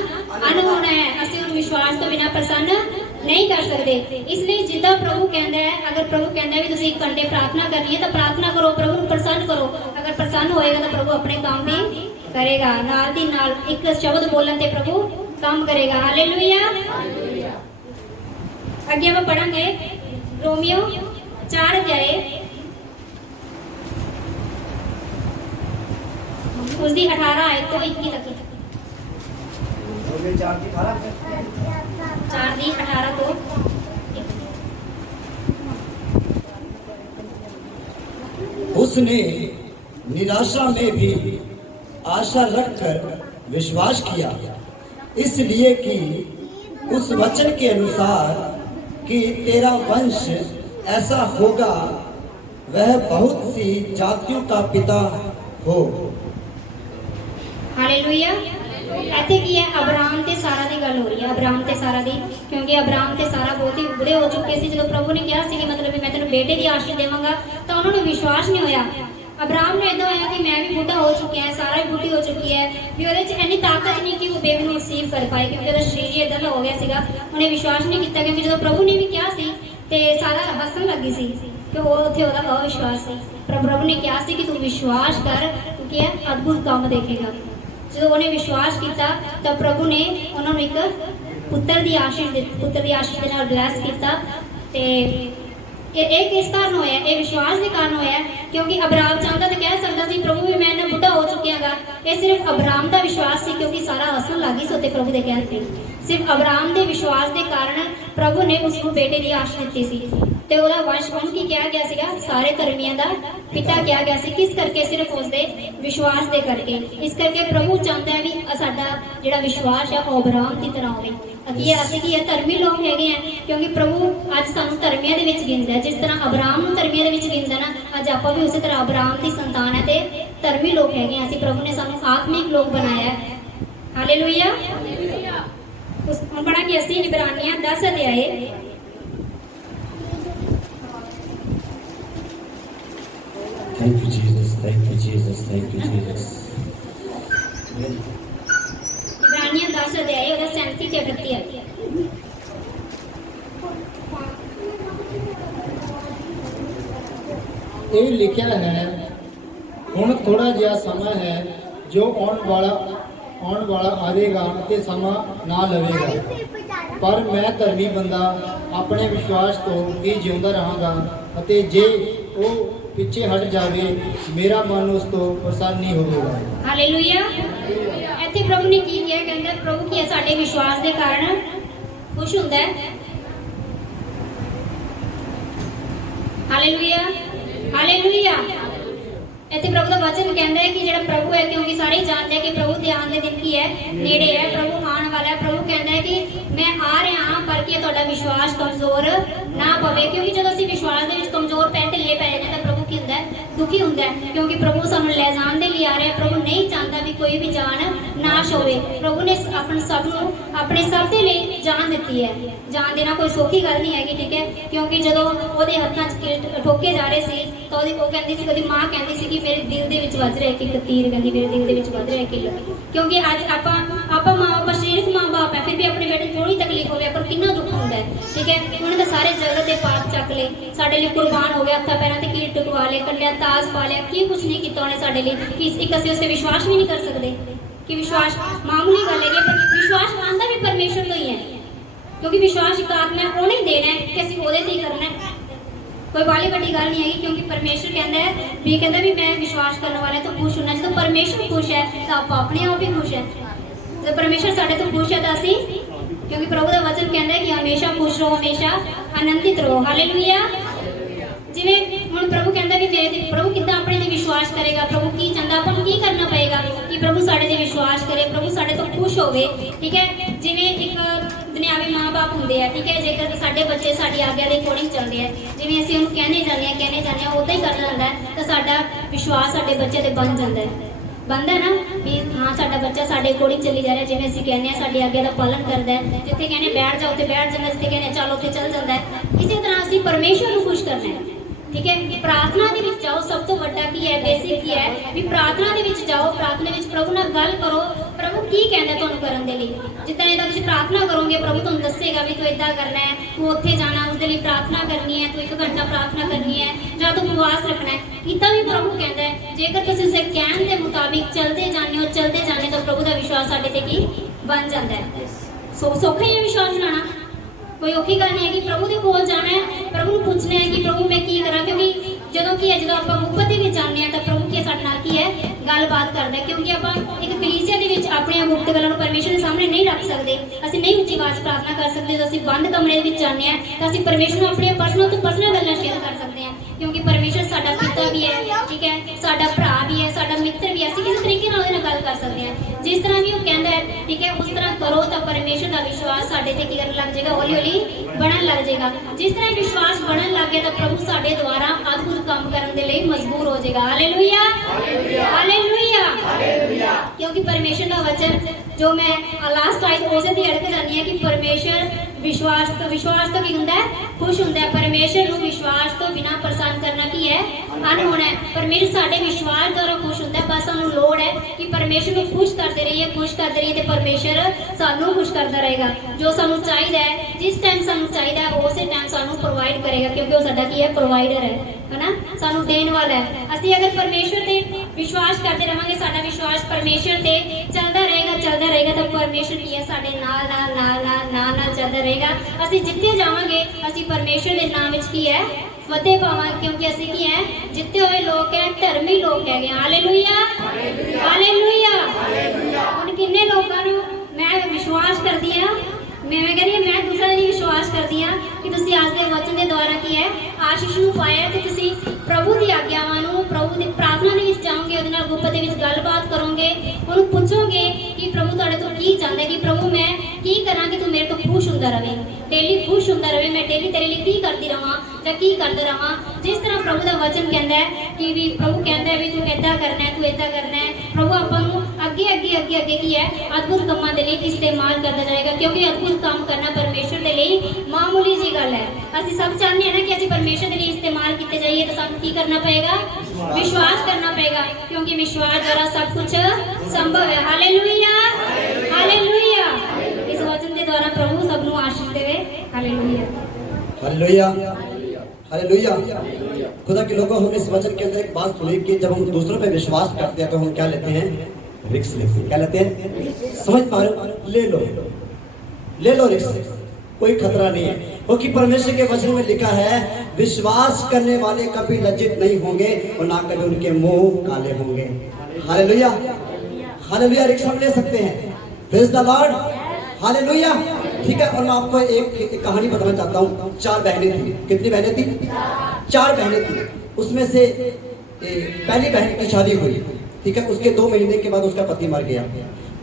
अनहोना है। असं उन विश्वास तो बिना प्रसन्न नहीं कर सकते। इसलिए जिद्दां प्रभु कहता है, अगर प्रभु कहता है भी तुसीं 1 घंटे प्रार्थना करनी है तो प्रार्थना करो, प्रभु को प्रसन्न करो। अगर प्रसन्न होएगा तो प्रभु अपने काम भी करेगा। नाल दी नाल एक शब्द बोलन ते प्रभु काम करेगा। हालेलुया। अगे हम पढ़ांगे रोमियो 4 अध्याय उसकी 18 आयत तो 21 तक। 4 दी 18 तो उसने निराशा में भी आशा रखकर विश्वास किया, इसलिए कि उस वचन के अनुसार कि तेरा वंश ऐसा होगा, वह बहुत सी जातियों का पिता हो। ਹਾਲੇਲੂਇਆ। ਇੱਥੇ ਕੀ ਹੈ, ਅਬਰਾਮ ਤੇ ਸਾਰਾ ਦੀ ਗੱਲ ਹੋ ਰਹੀ ਹੈ, ਅਬਰਾਮ ਤੇ ਸਾਰਾ ਦੀ, ਕਿਉਂਕਿ ਅਬਰਾਮ ਤੇ ਸਾਰਾ ਬਹੁਤ ਹੀ ਬੁੜੇ ਹੋ ਚੁੱਕੇ ਸੀ। ਜਦੋਂ ਪ੍ਰਭੂ ਨੇ ਕਿਹਾ ਸੀ ਕਿ ਮਤਲਬ ਵੀ ਮੈਂ ਤੈਨੂੰ ਬੇਟੇ ਦੀ ਆਸ਼ੀਸ਼ ਦੇਵਾਂਗਾ, ਤਾਂ ਉਹਨਾਂ ਨੂੰ ਵਿਸ਼ਵਾਸ ਨਹੀਂ ਹੋਇਆ। ਅਬਰਾਮ ਨੂੰ ਇਦਾਂ ਹੋਇਆ ਕਿ ਮੈਂ ਵੀ ਬੁੱਢਾ ਹੋ ਚੁੱਕਿਆ ਹੈ, ਸਾਰਾ ਵੀ ਬੁੱਢੀ ਹੋ ਚੁੱਕੀ ਹੈ, ਵੀ ਉਹਦੇ 'ਚ ਇੰਨੀ ਤਾਕਤ ਨਹੀਂ ਕਿ ਉਹ ਬੇਬੀ ਨੂੰ ਰਿਸੀਵ ਕਰ ਪਾਏ, ਕਿਉਂਕਿ ਉਹਦਾ ਸਰੀਰ ਹੀ ਇਦਾਂ ਦਾ ਹੋ ਗਿਆ ਸੀਗਾ। ਉਹਨੇ ਵਿਸ਼ਵਾਸ ਨਹੀਂ ਕੀਤਾ, ਕਿਉਂਕਿ ਜਦੋਂ ਪ੍ਰਭੂ ਨੇ ਵੀ ਕਿਹਾ ਸੀ ਤੇ ਸਾਰਾ ਹੱਸਣ ਲੱਗੀ ਸੀ ਕਿ ਉਹ ਉੱਥੇ ਉਹਦਾ ਅਵਿਸ਼ਵਾਸ ਸੀ। ਪਰ ਪ੍ਰਭੂ ਨੇ ਕਿਹਾ ਸੀ ਕਿ ਤੂੰ ਵਿਸ਼ਵਾਸ ਕਰ, ਕਿਉਂਕਿ ਇਹ ਅਦਭੁਤ ਕੰਮ ਦੇਖੇਗਾ। ਜਦੋਂ ਉਹਨੇ ਵਿਸ਼ਵਾਸ ਕੀਤਾ ਤਾਂ ਪ੍ਰਭੂ ਨੇ ਉਹਨਾਂ ਨੂੰ ਇੱਕ ਪੁੱਤਰ ਦੀ ਆਸ਼ੀਸ਼ ਦੇ ਨਾਲ ਬਲੈਸ ਕੀਤਾ। ਤੇ ਇਹ ਕਿਸ ਕਾਰਨ ਹੋਇਆ? ਇਹ ਵਿਸ਼ਵਾਸ ਦੇ ਕਾਰਨ ਹੋਇਆ, ਕਿਉਂਕਿ ਅਬਰਾਮ ਚਾਹੁੰਦਾ ਤਾਂ ਕਹਿ ਸਕਦਾ ਸੀ ਪ੍ਰਭੂ ਵੀ ਮੈਂ ਇੰਨਾ ਬੁੱਢਾ ਹੋ ਚੁੱਕਿਆਗਾ। ਇਹ ਸਿਰਫ ਅਬਰਾਮ ਦਾ ਵਿਸ਼ਵਾਸ ਸੀ, ਕਿਉਂਕਿ ਸਾਰਾ ਹੱਸਣ ਲੱਗੀ ਸੀ ਉੱਤੇ ਪ੍ਰਭੂ ਦੇ ਕਹਿਣ ਤੇ। ਸਿਰਫ ਅਬਰਾਮ ਦੇ ਵਿਸ਼ਵਾਸ ਦੇ ਕਾਰਨ ਪ੍ਰਭੂ ਨੇ ਉਸ ਨੂੰ ਬੇਟੇ ਦੀ ਆਸ਼ ਦਿੱਤੀ ਸੀ ਤੇ ਉਹਦਾ ਵੰਸ਼ ਉਹਨੂੰ ਕੀ ਕਿਹਾ ਗਿਆ ਸੀਗਾ? ਸਾਰੇ ਧਰਮੀਆਂ ਦਾ ਪਿਤਾ ਕਿਹਾ ਗਿਆ ਸੀ। ਕਿਸ ਕਰਕੇ? ਸਿਰਫ ਉਸਦੇ ਵਿਸ਼ਵਾਸ ਦੇ ਕਰਕੇ। ਇਸ ਕਰਕੇ ਪ੍ਰਭੂ ਚਾਹੁੰਦਾ ਹੈ ਵੀ ਸਾਡਾ ਜਿਹੜਾ ਵਿਸ਼ਵਾਸ ਹੈ ਉਹ ਅਬਰਾਮ ਦੀ ਤਰ੍ਹਾਂ ਹੋਵੇ। ਅਸੀਂ ਕੀ ਹੈ? ਧਰਮੀ ਲੋਕ ਹੈਗੇ ਆ, ਕਿਉਂਕਿ ਪ੍ਰਭੂ ਅੱਜ ਸਾਨੂੰ ਧਰਮੀਆਂ ਦੇ ਵਿੱਚ ਗਿਣਦਾ ਹੈ। ਜਿਸ ਤਰ੍ਹਾਂ ਅਬਰਾਮ ਨੂੰ ਧਰਮੀਆਂ ਦੇ ਵਿੱਚ ਗਿਣਦਾ ਨਾ, ਅੱਜ ਆਪਾਂ ਵੀ ਉਸੇ ਤਰ੍ਹਾਂ ਅਬਰਾਮ ਦੀ ਸੰਤਾਨ ਹੈ ਤੇ ਧਰਮੀ ਲੋਕ ਹੈਗੇ ਆ। ਅਸੀਂ ਪ੍ਰਭੂ ਨੇ ਸਾਨੂੰ ਆਤਮਿਕ ਲੋਕ ਬਣਾਇਆ ਹੈ। ਹਾਲੇਲੂਇਆ। ਹੁਣ ਪੜਾਂਗੇ ਅਸੀਂ ਇਬਰਾਨੀਆਂ 10 ਅਧਿਆਏ। Thank you, Jesus. Thank you, Jesus. Thank you, Jesus. ਇਬਰਾਨੀਆਂ 10 ਅਧਿਆਏ ਉਹਦਾ 37 ਤੇ 38 ਆਇਆ। ਇਹ ਲਿਖਿਆ ਹੈ, ਹੁਣ ਥੋੜਾ ਜਿਹਾ ਸਮਾਂ ਹੈ ਜੋ ਆਉਣ ਵਾਲਾ ਆਵੇਗਾ ਅਤੇ ਸਮਾਂ ਨਾ ਲਵੇਗਾ। ਪਰ ਮੈਂ ਧਰਮੀ ਬੰਦਾ ਆਪਣੇ ਵਿਸ਼ਵਾਸ ਤੋਂ ਹੀ ਜਿਉਂਦਾ ਰਹਾਂਗਾ, ਅਤੇ ਜੇ ਉਹ ਪਿੱਛੇ ਹਟ ਜਾਵੇ ਮੇਰਾ ਮਨ ਉਸ ਤੋਂ ਪ੍ਰਸੰਨ ਨਹੀਂ ਹੋਵੇਗਾ। ਹਾਲੇਲੂਇਆ। ਇੱਥੇ ਪ੍ਰਭੂ ਨੇ ਕੀ ਕਿਹਾ? ਕਹਿੰਦਾ ਪ੍ਰਭੂ ਕੀ ਹੈ? ਸਾਡੇ ਵਿਸ਼ਵਾਸ ਦੇ ਕਾਰਨ ਖੁਸ਼ ਹੁੰਦਾ ਹੈ। ਹਾਲੇਲੂਇਆ। ਹਾਲੇਲੂਇਆ। ਇੱਥੇ ਪ੍ਰਭੂ ਦਾ ਵਚਨ ਕਹਿੰਦਾ ਹੈ ਕਿ ਜਿਹੜਾ ਪ੍ਰਭੂ ਹੈ, ਕਿਉਂਕਿ ਸਾਰੇ ਜਾਣਦੇ ਆ ਕਿ ਪ੍ਰਭੂ ਦੇ ਆਉਣ ਦੇ ਦਿਨ ਕੀ ਹੈ? ਨੇੜੇ ਹੈ, ਪ੍ਰਭੂ ਆਉਣ ਵਾਲਾ ਹੈ। ਪ੍ਰਭੂ ਕਹਿੰਦਾ ਹੈ ਕਿ ਮੈਂ ਆ ਰਿਹਾ ਹਾਂ, ਪਰ ਕਿ ਤੁਹਾਡਾ ਵਿਸ਼ਵਾਸ ਕਮਜ਼ੋਰ ਨਾ ਪਵੇ। ਕਿਉਂਕਿ ਜਦੋਂ ਅਸੀਂ ਵਿਸ਼ਵਾਸ ਦੇ ਵਿੱਚ ਕਮਜ਼ੋਰ ਪੈ ਢਿੱਲੇ ਪੈ ਜਾਂਦੇ ਤਾਂ ਪ੍ਰਭੂ ਕੀ ਹੁੰਦਾ ਹੈ? ਦੁਖੀ ਹੁੰਦਾ ਹੈ, ਕਿਉਂਕਿ ਪ੍ਰਭੂ ਸਾਨੂੰ ਲੈ ਜਾਣ ਦੇ ਲਈ ਆ ਰਿਹਾ। ਪ੍ਰਭੂ ਨਹੀਂ ਚਾਹੁੰਦਾ ਵੀ ਕੋਈ ਵੀ ਜਾਨ ਨਾਸ਼ ਹੋਵੇ। ਪ੍ਰਭੂ ਨੇ ਆਪਣੇ ਸਭ ਦੇ ਲਈ ਜਾਨ ਦਿੱਤੀ ਹੈ। ਜਾਨ ਦੇਣਾ ਕੋਈ ਸੌਖੀ ਗੱਲ ਨਹੀਂ ਹੈਗੀ, ਠੀਕ ਹੈ? ਕਿਉਂਕਿ ਜਦੋਂ ਉਹਦੇ ਹੱਥਾਂ 'ਚ ਠੋਕੇ ਜਾ ਰਹੇ ਸੀ ਤਾਂ ਉਹ ਕਹਿੰਦੀ ਸੀ, ਉਹਦੀ ਮਾਂ ਕਹਿੰਦੀ ਸੀ ਕਿ ਮੇਰੇ ਦਿਲ ਦੇ ਵਿੱਚ ਵੱਜ ਰਿਹਾ ਇੱਕ ਤੀਰ, ਕਹਿੰਦੀ ਮੇਰੇ ਦਿਲ ਦੇ ਵਿੱਚ ਵੱਜ ਰਿਹਾ ਕਿੱਲ। ਕਿਉਂਕਿ ਅੱਜ ਆਪਾਂ ਮਾਂ ਸਰੀਰਕ ਮਾਂ ਬਾਪ ਹੈ, ਫਿਰ ਵੀ ਆਪਣੇ ਬੇਟੇ ਨੂੰ ਥੋੜੀ ਤਕਲੀਫ ਹੋਵੇ ਪਰ ਕਿੰਨਾ ਦੁੱਖ ਹੁੰਦਾ ਹੈ, ਠੀਕ ਹੈ? ਉਹਨੇ ਤਾਂ ਸਾਰੇ ਜਗਤ ਦੇ ਪਾਪ ਚੱਕ ਲਏ, ਸਾਡੇ ਲਈ ਕੁਰਬਾਨ ਹੋ ਗਿਆ, ਹੱਥਾਂ ਪੈਰਾਂ ਤੇ ਕੀਲ ਟਕਵਾ ਲਏ, ਕੱਲਿਆ ਤਾਜ ਪਾ ਲਿਆ, ਕੀ ਕੁਛ ਨਹੀਂ ਕੀਤਾ ਉਹਨੇ ਸਾਡੇ ਲਈ। ਕਿ ਇੱਕ ਅਸੀਂ ਉਸ ਤੇ ਵਿਸ਼ਵਾਸ ਵੀ ਨਹੀਂ ਕਰ ਸਕਦੇ ਕਿ ਵਿਸ਼ਵਾਸ ਮਾਮੂਲੀ ਗੱਲ ਹੈ, ਪਰ ਵਿਸ਼ਵਾਸ ਆਉਂਦਾ ਵੀ ਪਰਮੇਸ਼ਰ ਤੋਂ ਹੀ ਹੈ, ਕਿਉਂਕਿ ਵਿਸ਼ਵਾਸ ਇੱਕ ਆਤਮਾ ਉਹਨੇ ਦੇਣਾ ਹੈ ਕਿ ਅਸੀਂ ਉਹਦੇ ਤੇ ਹੀ ਕਰਨਾ ਹੈ। ਕੋਈ ਬਾਲੀ ਵੱਡੀ ਗੱਲ ਨਹੀਂ ਹੈਗੀ, ਕਿਉਂਕਿ ਪਰਮੇਸ਼ਰ ਕਹਿੰਦਾ ਵੀ ਮੈਂ ਵਿਸ਼ਵਾਸ ਕਰਨ ਵਾਲੇ ਤੋਂ ਖੁਸ਼ ਹੋਣਾ। ਜਦੋਂ ਪਰਮੇਸ਼ਰ ਖੁਸ਼ ਹੈ ਤਾਂ ਆਪਾਂ ਆਪਣੇ ਆਪ ਹੀ ਖੁਸ਼ ਹੈ। ਜੇ ਪਰਮੇਸ਼ਰ ਸਾਡੇ ਤੋਂ ਖੁਸ਼ ਹੈ ਤਾਂ ਅਸੀਂ, ਕਿਉਂਕਿ ਪ੍ਰਭੂ ਦਾ ਵਚਨ ਕਹਿੰਦਾ ਹੈ ਕਿ ਹਮੇਸ਼ਾ ਖੁਸ਼ ਰਹੋ, ਹਮੇਸ਼ਾ ਆਨੰਦਿਤ ਰਹੋ। ਹਾਲੇਲੂਇਆ। ਜਿਵੇਂ ਹੁਣ ਪ੍ਰਭੂ ਕਹਿੰਦਾ ਵੀ ਮੇਰੇ ਤੇ ਪ੍ਰਭੂ ਕਿੱਦਾਂ ਆਪਣੇ ਤੇ ਵਿਸ਼ਵਾਸ ਕਰੇਗਾ? ਪ੍ਰਭੂ ਕੀ ਚਾਹੁੰਦਾ? ਆਪਾਂ ਨੂੰ ਕੀ ਕਰਨਾ ਪਏਗਾ ਕਿ ਪ੍ਰਭੂ ਸਾਡੇ ਤੇ ਵਿਸ਼ਵਾਸ ਕਰੇ, ਪ੍ਰਭੂ ਸਾਡੇ ਤੋਂ ਖੁਸ਼ ਹੋਵੇ, ਠੀਕ ਹੈ? ਜਿਵੇਂ ਇੱਕ ਦੁਨਿਆਵੀ ਮਾਂ-ਬਾਪ ਹੁੰਦੇ ਆ, ਠੀਕ ਹੈ? ਜੇਕਰ ਸਾਡੇ ਬੱਚੇ ਸਾਡੀ ਆਗਿਆ ਦੇ ਅਕੋਰਡਿੰਗ ਚੱਲਦੇ ਆ, ਜਿਵੇਂ ਅਸੀਂ ਉਹਨੂੰ ਕਹਿੰਦੇ ਜਾਂਦੇ ਆ ਉਦਾਂ ਹੀ ਕਰਨਾ ਹੁੰਦਾ ਤਾਂ ਸਾਡਾ ਵਿਸ਼ਵਾਸ ਸਾਡੇ ਬੱਚੇ ਤੇ ਬਣ ਜਾਂਦਾ ਹੈ। ਬਣਦਾ ਨਾ ਵੀ ਹਾਂ ਸਾਡਾ ਬੱਚਾ ਸਾਡੇ ਅਕੋਰਡਿੰਗ ਚੱਲੀ ਜਾ ਰਿਹਾ, ਜਿਵੇਂ ਅਸੀਂ ਕਹਿੰਦੇ ਆ ਸਾਡੀ ਆਗਿਆ ਦਾ ਪਾਲਣ ਕਰਦਾ ਹੈ। ਜਿੱਥੇ ਕਹਿੰਦੇ ਬੈਠ ਜਾਓ ਤੇ ਬੈਠ ਜਾਂਦਾ, ਜਿੱਥੇ ਕਹਿੰਦੇ ਚੱਲ ਉੱਥੇ ਚੱਲ ਜਾਂਦਾ ਹੈ। ਇਸੇ ਤਰ੍ਹਾਂ ਅਸੀਂ ਪਰਮੇਸ਼ਰ ਨੂੰ ਖੁਸ਼ ਕਰਨਾ ਹੈ, ਠੀਕ ਹੈ? ਪ੍ਰਾਰਥਨਾ ਦੇ ਵਿੱਚ ਜਾਓ। ਸਭ ਤੋਂ ਵੱਡਾ ਕੀ ਹੈ? ਬੇਸਿਕ ਕੀ ਹੈ? ਵੀ ਪ੍ਰਾਰਥਨਾ ਦੇ ਵਿੱਚ ਜਾਓ, ਪ੍ਰਾਰਥਨਾ ਵਿੱਚ ਪ੍ਰਭੂ ਨਾਲ ਗੱਲ ਕਰੋ। ਪ੍ਰਭੂ ਕੀ ਕਹਿੰਦਾ ਤੁਹਾਨੂੰ ਕਰਨ ਦੇ ਲਈ? ਜਿੱਦਾਂ ਤੁਸੀਂ ਪ੍ਰਾਰਥਨਾ ਕਰੋਗੇ ਪ੍ਰਭੂ ਤੁਹਾਨੂੰ ਦੱਸੇਗਾ ਵੀ ਤੂੰ ਇਦਾਂ ਕਰਨਾ ਹੈ, ਤੂੰ ਉੱਥੇ ਜਾਣਾ, ਉਸਦੇ ਲਈ ਪ੍ਰਾਰਥਨਾ ਕਰਨੀ ਹੈ, ਤੂੰ 1 ਘੰਟਾ ਪ੍ਰਾਰਥਨਾ ਕਰਨੀ ਹੈ, ਜਾਂ ਤੂੰ ਉਪਵਾਸ ਰੱਖਣਾ ਹੈ। ਇੱਦਾਂ ਵੀ ਪ੍ਰਭੂ ਕਹਿੰਦਾ ਹੈ। ਜੇਕਰ ਤੁਸੀਂ ਉਸੇ ਕਹਿਣ ਦੇ ਮੁਤਾਬਿਕ ਚੱਲਦੇ ਜਾਂਦੇ ਤਾਂ ਪ੍ਰਭੂ ਦਾ ਵਿਸ਼ਵਾਸ ਸਾਡੇ ਤੇ ਕੀ ਬਣ ਜਾਂਦਾ ਹੈ। ਸੌਖਾ ਹੀ ਹੈ ਵਿਸ਼ਵਾਸ ਬਣਾਉਣਾ, ਕੋਈ ਔਖੀ ਗੱਲ ਨਹੀਂ ਹੈਗੀ। ਪ੍ਰਭੂ ਦੇ ਕੋਲ ਜਾਣਾ ਹੈ, ਪ੍ਰਭੂ ਨੂੰ ਪੁੱਛਣਾ ਹੈ ਕਿ ਪ੍ਰਭੂ ਮੈਂ ਕੀ ਕਰਾਂ, ਕਿਉਂਕਿ ਜਦੋਂ ਆਪਾਂ ਮੁਕਤ ਦੇ ਵਿੱਚ ਜਾਂਦੇ ਹਾਂ ਤਾਂ ਪ੍ਰਭੂ ਕੀ ਸਾਡੇ ਨਾਲ ਕੀ ਹੈ? ਗੱਲਬਾਤ ਕਰਦਾ ਹੈ। ਕਿਉਂਕਿ ਆਪਾਂ ਇੱਕ ਕਲੀਸਿਆ ਦੇ ਵਿੱਚ ਆਪਣੇ ਗੁਪਤ ਗੱਲਾਂ ਨੂੰ ਪਰਮੇਸ਼ਰ ਦੇ ਸਾਹਮਣੇ ਨਹੀਂ ਰੱਖ ਸਕਦੇ, ਅਸੀਂ ਨਹੀਂ ਉੱਚੀ ਆਵਾਜ਼ ਪ੍ਰਾਰਥਨਾ ਕਰ ਸਕਦੇ। ਜਦੋਂ ਅਸੀਂ ਬੰਦ ਕਮਰੇ ਦੇ ਵਿੱਚ ਜਾਂਦੇ ਹਾਂ ਤਾਂ ਅਸੀਂ ਪਰਮੇਸ਼ਰ ਨੂੰ ਆਪਣੀਆਂ ਪਰਸਨਲ ਗੱਲਾਂ ਸ਼ੇਅਰ ਕਰ ਸਕਦੇ ਹਾਂ, ਕਿਉਂਕਿ ਪਰਮੇਸ਼ਰ ਸਾਡਾ ਪਿਤਾ ਵੀ ਹੈ, ठीक है, साडा भरा भी है, साडा मित्र भी है, ਅਸੀਂ किसी तरीके ਨਾਲ ਉਹਦੇ ਨਾਲ ਗੱਲ ਕਰ ਸਕਦੇ ਹਾਂ। जिस तरह भी वो कहता है, ठीक है, उस तरह करो तो परमेश्वर का विश्वास साडे ते की करन लग जाएगा, हौली हौली बनन लग जाएगा। जिस तरह विश्वास बनन लग गया तो प्रभु साडे द्वारा अद्भुत काम करन दे ਲਈ मजबूर हो जाएगा। Hallelujah, hallelujah, hallelujah. क्योंकि परमेश्वर का वचन जो मैं लास्ट आयत उसे दी अड़क जानी है कि परमेश्वर विश्वास तो की हुंदा है, खुश हुंदा है। परमेश्वर ਨੂੰ विश्वास तो बिना प्रसन्न करना की है, अनहोना है। परमेश्वर साडे विश्वास द्वारा खुश हुंदा है। बस सानू लोड़ है कि परमेश्वर ਨੂੰ खुश करते रहिए ते परमेश्वर सानू खुश करता रहेगा। जो सानू चाहिए है, जिस टाइम सानू चाहिए है, उसे टाइम सानू प्रोवाइड करेगा, क्योंकि वो साडा की है, प्रोवाइडर है ना, सानू देने वाला है। ਅਸੀਂ अगर परमेश्वर ते विश्वास करते रहांगे, साडा विश्वास परमेश्वर ते चलता रहेगा तो परमेश्वर की है साडे नाल चलता रहेगा। ਅਸੀਂ ਜਿੱਤੇ ਜਾਵਾਂਗੇ, ਅਸੀਂ परमेश्वर ਦੇ ਨਾਮ ਵਿੱਚ ਕੀ ਹੈ, फतेह पावांगे, क्योंकि ਅਸੀਂ ਕੀ ਹੈ, ਜਿੱਤੇ ਹੋਏ ਲੋਕ ਹੈ, ਧਰਮੀ ਲੋਕ ਹੈਗੇ। Hallelujah, hallelujah. ਹੁਣ ਕਿੰਨੇ ਲੋਕਾਂ ਨੂੰ ਮੈਂ ਵਿਸ਼ਵਾਸ ਕਰਦੀ ਹਾਂ, मैं कहती मैं दूसरा नहीं विश्वास करती हाँ कि तुसी आज के वचन के द्वारा की है आशीष ਨੂੰ पाया ਤੇ ਤੁਸੀਂ प्रभु की आज्ञावां ਨੂੰ, प्रभु की प्रार्थना ਦੇ ਵਿੱਚ ਜਾਓਗੇ, ਉਹਦੇ ਨਾਲ ਗੁਪਤ ਦੇ ਵਿੱਚ ਗੱਲਬਾਤ ਕਰੋਗੇ, ਉਹਨੂੰ ਪੁੱਛੋਗੇ कि प्रभु ਤੁਹਾਡੇ ਤੋਂ ਕੀ ਚਾਹੁੰਦਾ है, कि प्रभु मैं ਕੀ ਕਰਾਂ कि तू मेरे ਤੋਂ खुश ਹੁੰਦਾ ਰਹੇ, डेली खुश ਹੁੰਦਾ ਰਹੇ, मैं डेली तेरे लिए ਕੀ ਕਰਦੀ ਰਵਾਂ ਜਾਂ ਕੀ ਕਰਦਾ ਰਵਾਂ। जिस तरह प्रभु का वचन कहता है कि भी प्रभु कहता है भी तू ऐसा करना है, तू ऐसा करना है, प्रभु ਆਪਾਂ ਨੂੰ ਅੱਗੇ ਕੀ ਹੈ, अद्भुत ਕੰਮਾਂ ਦੇ ਲਈ इस्तेमाल करता जाएगा, क्योंकि अद्भुत काम करना परमेश्वर के लिए मामूली जी गल है। ਅਸੀਂ सब चाहते हैं ना कि ਅਸੀਂ परमेश्वर के लिए इस्तेमाल किए जाइए, तो ਸਾਨੂੰ ਕੀ करना पड़ेगा, विश्वास करना पड़ेगा, क्योंकि विश्वास द्वारा सब कुछ संभव है। Hallelujah, hallelujah. इस वचन के द्वारा प्रभु सबनु आशीष देवे। Hallelujah, hallelujah, hallelujah. खुदा के लोगों, हम इस वचन के अंदर एक बात सुनी कि जब हम दूसरों पे विश्वास करते हैं तो हम क्या लेते हैं, रिस्क लेते हैं। क्या लेते हैं, समझ पा रहे हो, ले लो रिस्क, कोई खतरा नहीं है, क्योंकि परमेश्वर के वचन में लिखा है विश्वास करने वाले कभी लज्जित नहीं होंगे और ना कभी उनके मुंह काले होंगे। Hallelujah, hallelujah. रिस्क हम ले सकते हैं, प्रेज द लॉर्ड, हालेलुया। ठीक है, और मैं आपको एक कहानी बताना चाहता हूँ। 4 बहनें थी। कितनी बहनें थी, 4 बहनें थी। उसमें से पहली बहन की शादी हुई, ठीक है, उसके 2 महीने के बाद उसका पति मर गया।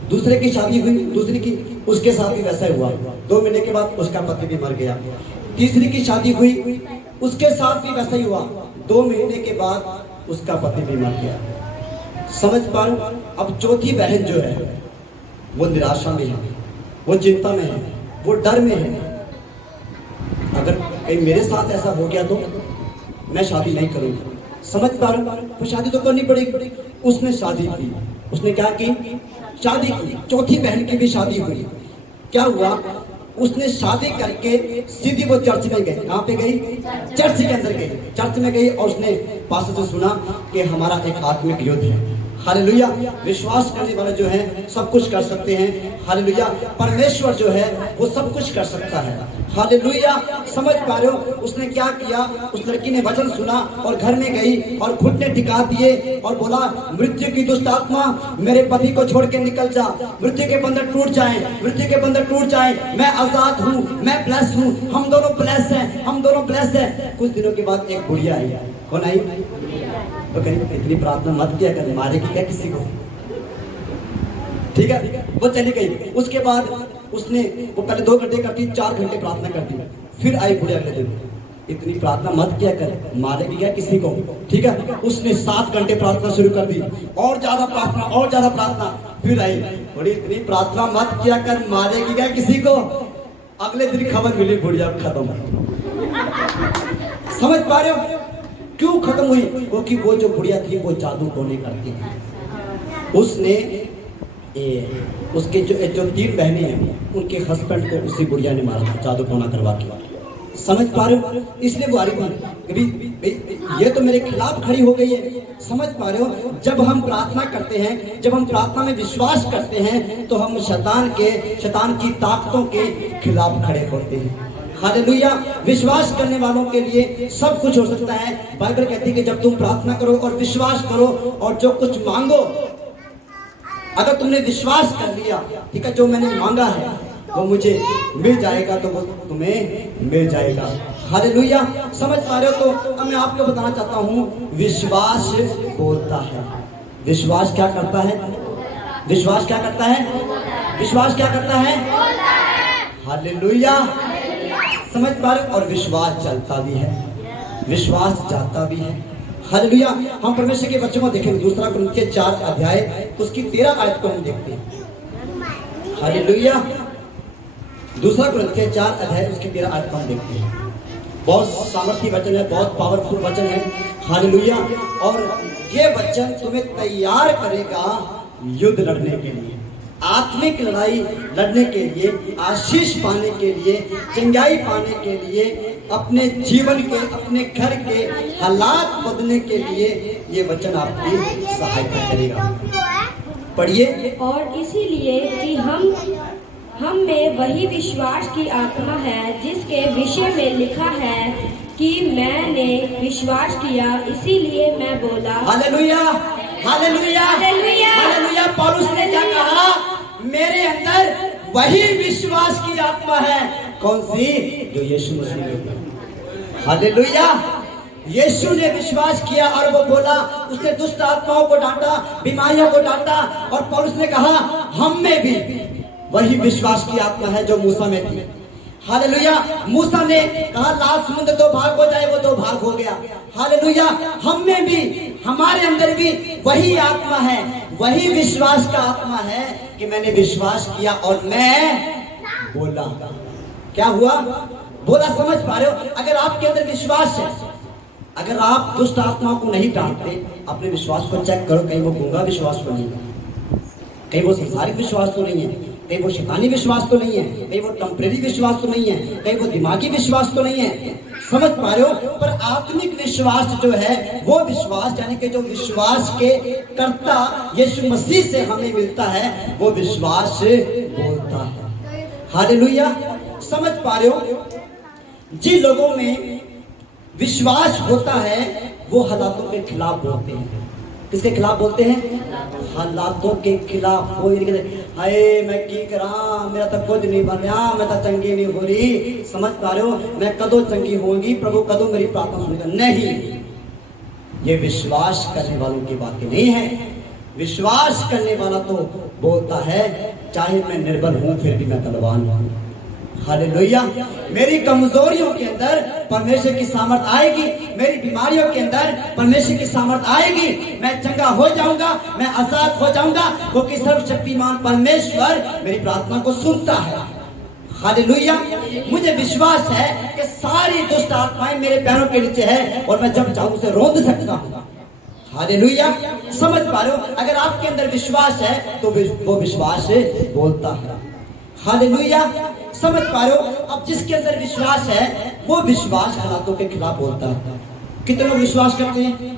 दूसरे की शादी हुई, दूसरी की, उसके साथ भी वैसा हुआ, 2 महीने के बाद उसका पति भी मर गया। तीसरी की शादी हुई, उसके साथ भी वैसा ही हुआ, 2 महीने के बाद उसका पति भी मर गया। समझ पा रहे हो। अब चौथी बहन जो है वो निराशा में है, वो चिंता में है, वो डर में है। अगर कहीं मेरे साथ ऐसा हो गया तो मैं शादी नहीं करूंगा। समझ पा रहे हो, तो शादी तो करनी पड़ेगी। उसने शादी की, उसने क्या की, शादी की। चौथी बहन की भी शादी हुई। क्या हुआ, उसने शादी करके सीधी वो चर्च में गई। कहाँ पे गई, चर्च के अंदर गई। चर्च में गई और उसने पास्टर से सुना कि हमारा एक आत्मिक युद्ध है। हालेलुया। विश्वास करने वाले जो है सब कुछ कर सकते हैं। हालेलुया। परमेश्वर जो है वो सब कुछ कर सकता है। हालेलुया। समझ पा रहे हो, उसने क्या किया, उस लड़की ने वचन सुना और घर में गई और घुटने टिका दिए और बोला, मृत्यु की दुष्ट आत्मा मेरे पति को छोड़ के निकल जा, मृत्यु के बंधन टूट जाएं, मृत्यु के बंधन टूट जाएं, मैं आजाद हूँ, मैं ब्लेस हूँ, हम दोनों ब्लेस हैं, हम दोनों ब्लेस हैं। कुछ दिनों के बाद एक बुढ़िया आई। कौन आई, तो कहीं इतनी प्रार्थना मत किया कर, मारेगी क्या किसी को, ठीक है। वो चली गई। उसके बाद उसने वो पहले 2 घंटे करती, 4 घंटे प्रार्थना करती, फिर आई बुढ़िया अगले दिन, इतनी प्रार्थना मत किया कर, मारेगी क्या किसी को, ठीक है। उसने 7 घंटे प्रार्थना शुरू कर दी, और ज्यादा प्रार्थना, और ज्यादा प्रार्थना, फिर आई, बड़ी इतनी प्रार्थना मत किया कर, मारेगी क्या किसी को। अगले दिन खबर मिली, बुढ़िया खत्म। समझ पा रहे हो क्यों खत्म हुई, क्योंकि वो जो बुढ़िया थी वो जादू टोने करती थी। उसने उसके जो 3 बहनें हैं उनके हस्बैंड को उसी बुढ़िया ने मारा था, जादू टोना करवा के। समझ पा रहे हो, इसलिए वो आ रही थी, ये तो मेरे खिलाफ खड़ी हो गई है। समझ पा रहे हो, जब हम प्रार्थना करते हैं, जब हम प्रार्थना में विश्वास करते हैं तो हम शैतान की ताकतों के खिलाफ खड़े होते हैं। हालेलुया। विश्वास करने वालों के लिए सब कुछ हो सकता है। बाइबल कहती है कि जब तुम प्रार्थना करो और विश्वास करो और जो कुछ मांगो, अगर तुमने विश्वास कर लिया, ठीक है, जो मैंने मांगा है वो मुझे मिल जाएगा, तो वो तुम्हें मिल जाएगा। हालेलुया, समझ पा रहे हो? तो अब मैं आपको बताना चाहता हूँ, विश्वास बोलता है। विश्वास क्या करता है? विश्वास क्या करता है? विश्वास क्या करता है? हालेलुया, समझ पा रहे हो? और विश्वास चलता भी है, विश्वास जाता भी है। हालेलुया, हम परमेश्वर के बच्चों को देखेंगे, दूसरा कुरिन्थियों 4 अध्याय उसकी 13 आयत को हम देखते हैं। हालेलुया, दूसरा कुरिन्थियों 4 अध्याय उसकी 13 आयत को हम देखते हैं। बहुत सामर्थ्य वचन है, बहुत पावरफुल वचन है। हालेलुया, और ये वचन तुम्हें तैयार करेगा युद्ध लड़ने के लिए, आत्मिक लड़ाई लड़ने के लिए, आशीष पाने के लिए, चंगाई पाने के लिए, अपने जीवन के, अपने घर के हालात बदलने के लिए ये वचन आपकी सहायता करेगा। पढ़िए। और इसीलिए कि हम में वही विश्वास की आत्मा है जिसके विषय में लिखा है कि मैंने विश्वास किया इसीलिए मैं बोला। Hallelujah, hallelujah, hallelujah. हालेलुया। पौलुस ने क्या कहा? मेरे अंदर वही विश्वास की आत्मा है। कौन सी? जो यीशु मसीह ने। हालेलुया, यीशु ने विश्वास किया और वो बोला, उसने दुष्ट आत्माओं को डांटा, बीमारियों को डांटा, और पौलुस ने कहा हम में भी वही विश्वास की आत्मा है जो मूसा में थी। हालेलुया, मूसा ने कहा लाल समुद्र 2 भाग हो जाए, वो 2 भाग हो गया। हालेलुया, हम में भी, हमारे अंदर भी वही आत्मा है, वही विश्वास का आत्मा है कि मैंने विश्वास किया और मैं बोला। क्या हुआ? बोला। समझ पा रहे हो? अगर आपके अंदर विश्वास है, अगर आप दुष्ट आत्माओं को नहीं डांटते, अपने विश्वास को चेक करो, कहीं वो गूंगा विश्वास तो नहीं है, कहीं वो संसारिक विश्वास तो नहीं है, कहीं वो शैतानी विश्वास तो नहीं है, कहीं वो टेम्परेरी विश्वास तो नहीं है, कहीं वो दिमागी विश्वास तो नहीं है। समझ पा रहे हो? पर आत्मिक विश्वास जो है, वो विश्वास यानी कि जो विश्वास के कर्ता यीशु मसीह से हमें मिलता है, वो विश्वास बोलता है। हालेलुया, समझ पा रहे हो? जिन लोगों में विश्वास होता है वो हालातों के खिलाफ बोलते हैं। किसके खिलाफ बोलते हैं? हालातों के खिलाफ। कोई हाय मैं की करा, मेरा तो कुछ नहीं बन रहा, मैं तो चंगी नहीं हो रही। समझ पा रहे हो? मैं कदों चंगी होगी, प्रभु कदों मेरी प्रार्थना सुनेगा। नहीं, ये विश्वास करने वालों की बातें नहीं है। विश्वास करने वाला तो बोलता है चाहे मैं निर्बल हूं फिर भी मैं बलवान हूं। हालेलुया, मेरी कमजोरियों के अंदर परमेश्वर की सामर्थ आएगी, मेरी बीमारियों के अंदर परमेश्वर की सामर्थ आएगी, मैं चंगा हो जाऊंगा, मैं आजाद हो जाऊंगा, क्योंकि सर्वशक्तिमान परमेश्वर मेरी प्रार्थना को सुनता है। हालेलुया, मुझे विश्वास है कि सारी दुष्ट आत्माएं मेरे पैरों के नीचे है और मैं जब चाहूं उसे रोंद सकता हूं। हालेलुया, समझ पा रहे हो? अगर आपके अंदर विश्वास है तो वो विश्वास बोलता है। हालेलुया, समझ पा रहे हो? अब जिसके अंदर विश्वास है वो विश्वास हालातों के खिलाफ बोलता है। कितने लोग विश्वास करते हैं?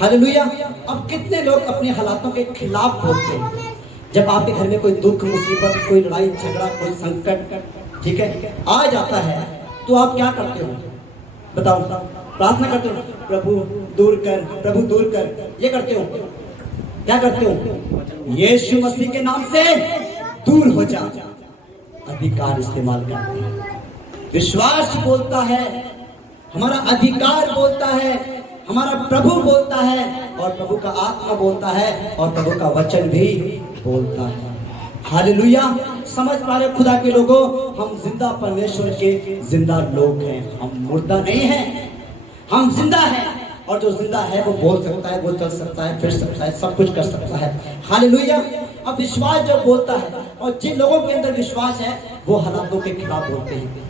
हालेलुया, अब कितने लोग अपने हालातों के खिलाफ बोलते हैं? जब आपके घर में कोई दुख, मुसीबत, कोई लड़ाई झगड़ा, कोई संकट, ठीक है, आ जाता है तो आप क्या करते हो? बताओ। प्रार्थना करते हो, प्रभु दूर कर, प्रभु दूर कर, ये करते हो? क्या करते हो? यीशु मसीह के नाम से दूर हो जा, अधिकार इस्तेमाल करते हैं। विश्वास बोलता है, हमारा अधिकार बोलता है, हमारा प्रभु बोलता है, और प्रभु का आत्मा बोलता है, और प्रभु का वचन भी बोलता है। हालेलुया, समझ पा रहे खुदा के लोगों? हम जिंदा परमेश्वर के जिंदा लोग हैं, हम मुर्दा नहीं हैं, हम जिंदा हैं, और जो जिंदा है वो बोल सकता है, वो चल सकता है, फिर सकता है, सब कुछ कर सकता है। हालेलुया, अब विश्वास जब बोलता है, और जिन लोगों के अंदर विश्वास है वो हालातों के खिलाफ बोलते हैं,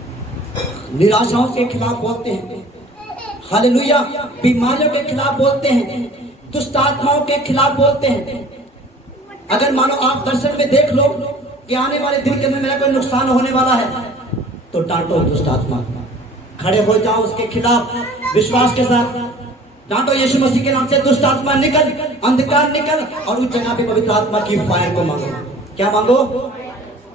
निराशाओं के खिलाफ बोलते हैं। हालेलुया, बीमारियों के खिलाफ बोलते हैं, दुष्ट आत्माओं के खिलाफ बोलते हैं। अगर मानो आप दर्शन में देख लो कि आने वाले दिन के अंदर मेरा कोई नुकसान होने वाला है, तो डांटो दुष्ट आत्मा, खड़े हो जाओ उसके खिलाफ विश्वास के साथ, डांटो यीशु मसीह के नाम से, दुष्ट आत्मा निकल, अंधकार निकल, और उस जगह पे पवित्र आत्मा की फायर को मांगो। क्या मांगो?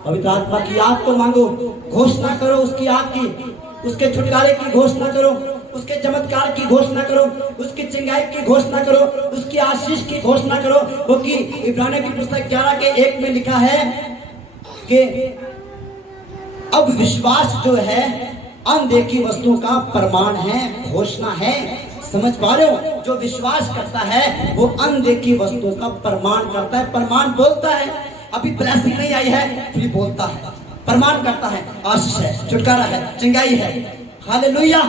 पवित्र आत्मा की आग को मांगो। घोषणा करो उसकी आग की, उसके छुटकारे की घोषणा करो, उसके चमत्कार की घोषणा करो, उसकी चिंगाई की घोषणा करो, उसकी आशीष की घोषणा करो। क्योंकि इब्रानियों की पुस्तक 11:1 में लिखा है कि अब विश्वास जो है अनदेखी वस्तुओं का प्रमाण है, घोषणा है। समझ पा रहे हो? जो विश्वास करता है वो अनदेखी वस्तुओं का प्रमाण करता है, प्रमाण बोलता है। अभी ब्लेसिंग नहीं आई है फिर बोलता है, प्रमाण करता है, आशीष है, छुटकारा है, चंगाई है। हालेलुया।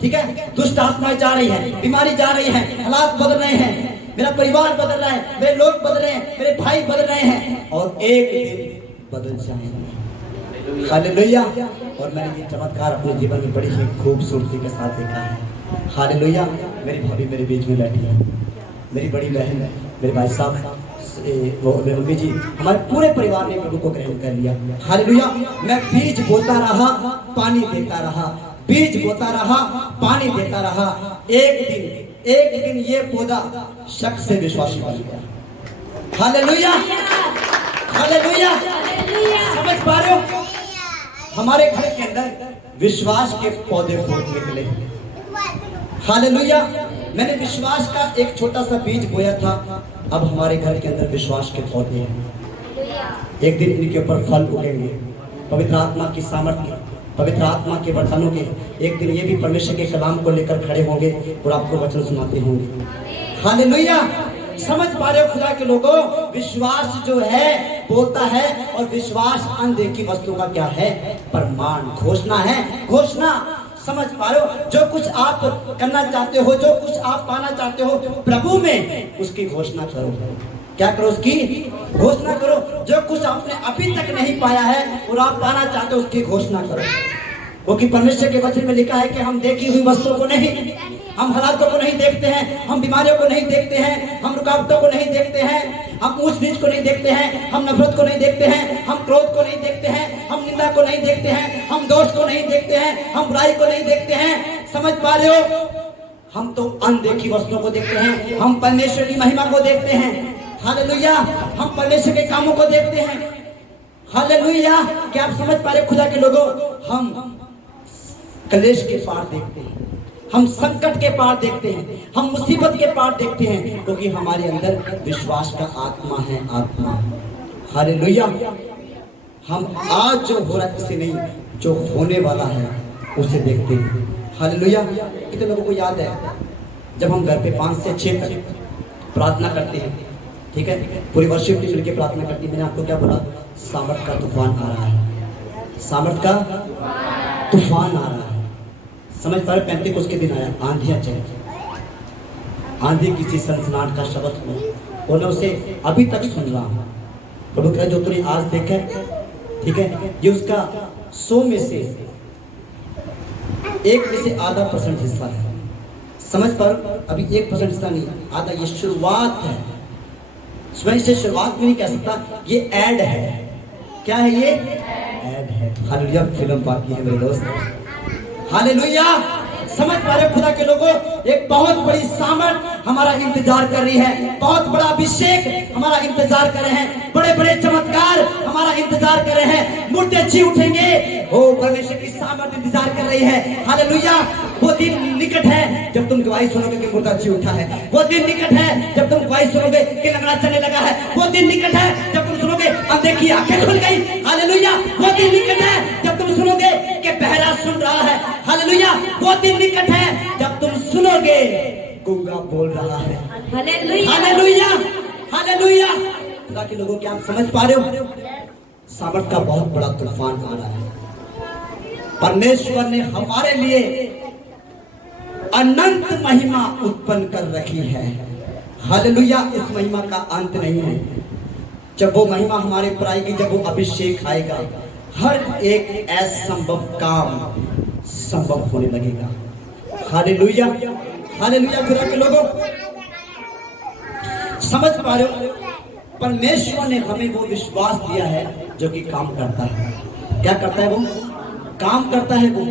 ठीक है, दुष्ट आत्माएं जा रही है, बीमारी जा रही है, हालात बदल रहे हैं, मेरा परिवार बदल रहा है, मेरे लोग बदल रहे हैं, मेरे भाई बदल रहे हैं और एक दिन बदल जाएंगे। हालेलुया। और मैंने ये चमत्कार अपने जीवन में बड़ी ही खूबसूरती के साथ देखा है। हालेलुया। मेरी भाभी मेरे बीच में बैठी है, मेरी बड़ी बहन है, मेरे भाई साहब, वो मेरी मम्मी जी, हमारे पूरे परिवार ने प्रभु को ग्रहण कर लिया। हालेलुया। मैं बीज बोता रहा, पानी देता रहा, बीज बोता रहा, पानी देता रहा। एक दिन ये पौधा शक से विश्वासी बन गया। हालेलुया। हालेलुया। समझ पा रहे हो? हमारे घर के अंदर विश्वास के पौधे फूल निकले। हालेलुया। मैंने विश्वास का एक छोटा सा बीज बोया था, अब हमारे घर के अंदर विश्वास के पौधे हैं। एक दिन इनके ऊपर फल उगेंगे, पवित्र आत्मा की सामर्थ्य, पवित्र आत्मा के वरदानों के। एक दिन ये भी परमेश्वर के कलाम को लेकर खड़े होंगे और आपको वचन सुनाते होंगे। हालेलुया। समझ पा रहे हो खुदा के लोगों? विश्वास जो है बोलता है और विश्वास अनदेखी वस्तु का क्या है? प्रमाण, घोषणा है, घोषणा। समझ पा रहे हो? जो कुछ आप करना चाहते हो, जो कुछ आप पाना चाहते हो प्रभु में, उसकी घोषणा करो। क्या करो? उसकी घोषणा करो। जो कुछ आपने अभी तक नहीं पाया है और आप पाना चाहते हो उसकी घोषणा करो। क्योंकि परमेश्वर के वचन में लिखा है कि हम देखी हुई वस्तुओं को नहीं, हम हालातों को नहीं देखते हैं, हम बीमारियों को नहीं देखते हैं, हम रुकावटों को नहीं देखते हैं, हम ऊंच नीच को नहीं देखते हैं, हम नफरत को नहीं देखते हैं, हम क्रोध को नहीं देखते हैं, हम निंदा को नहीं देखते हैं, हम दोष को नहीं देखते हैं, हम बुराई को नहीं देखते हैं। समझ पा रहे हो? हम तो अनदेखी वस्तुओं को देखते हैं, हम परमेश्वर की महिमा को देखते हैं। हालेलुया। हम परमेश्वर के कामों को देखते हैं। हालेलुया। क्या आप समझ पा रहे खुदा के लोगों? हम कलेश के पार देखते हैं, हम संकट के पार देखते हैं, हम मुसीबत के पार देखते हैं, क्योंकि हमारे अंदर विश्वास का आत्मा है, आत्मा। हालेलुया। हम आज जो हो रहा है उसे नहीं, जो होने वाला है उसे देखते हैं। हालेलुया। कितने लोगों को याद है जब हम घर पे 5 से 6 तक प्रार्थना करते हैं, ठीक है, पूरी वर्शिप टीम मिलकर प्रार्थना करती है। मैंने आपको क्या बोला? सामर्थ का तूफान आ रहा है, सामर्थ का तूफान आ रहा है। समझ पा रहे? 35 के दिन आया, आंधियां चली, आंधी किसी सनसनाहट का शब्द हुआ और मैं उसे अभी तक सुन रहा हूँ। प्रभु कह जो तूने आज देखा, ठीक है, ये उसका 100 में से 1 में से आधा % हिस्सा है। समझ पर अभी 1% हिस्सा नहीं, आधा। ये शुरुआत है, स्वयं से शुरुआत भी नहीं कह सकता, ये ऐड है। क्या है ये? ऐड है। हालेलुया। फिल्म बाकी है मेरे दोस्त। हालेलुया। समझ पा रहे खुदा के लोगों? एक बहुत बड़ी सामर्थ हमारा इंतजार कर रही है, बहुत बड़ा अभिषेक हमारा इंतजार कर रहे हैं, बड़े बड़े चमत्कार हमारा इंतजार कर रहे हैं, मुर्दे जी उठेंगे। ओ परमेश्वर की सामर्थ इंतजार कर रही है। हालेलुया। वो दिन निकट है जब तुम गवाही सुनोगे कि मुर्दा जी उठा है। वो दिन निकट है जब तुम गवाही सुनोगे कि लंगड़ा चलने लगा है। वो दिन निकट है जब तुम सुनोगे अनदेखी आंखें खुल गई। हालेलुया। वो दिन निकट है जब तुम सुनोगे कि बहरा सुन रहा है। हालेलुया। वो दिन निकट है जब तुम सुनोगे गूंगा बोल रहा है। हालेलुया। हालेलुया। हालेलुया। खुदा के लोगों, क्या आप समझ पा रहे हो? सामर्थ का बहुत बड़ा तूफान आ रहा है। परमेश्वर ने हमारे लिए अनंत महिमा उत्पन्न कर रखी है। हालेलुया। इस महिमा का अंत नहीं है। जब वो महिमा हमारे पर आएगी, जब वो अभिषेक आएगा, हर एक असंभव काम संभव होने लगेगा। हालेलुया। हालेलुया। खुदा के लोगों, समझ पा रहे हो? परमेश्वर ने हमें वो विश्वास दिया है जो कि काम करता है। क्या करता है? वो काम करता है। वो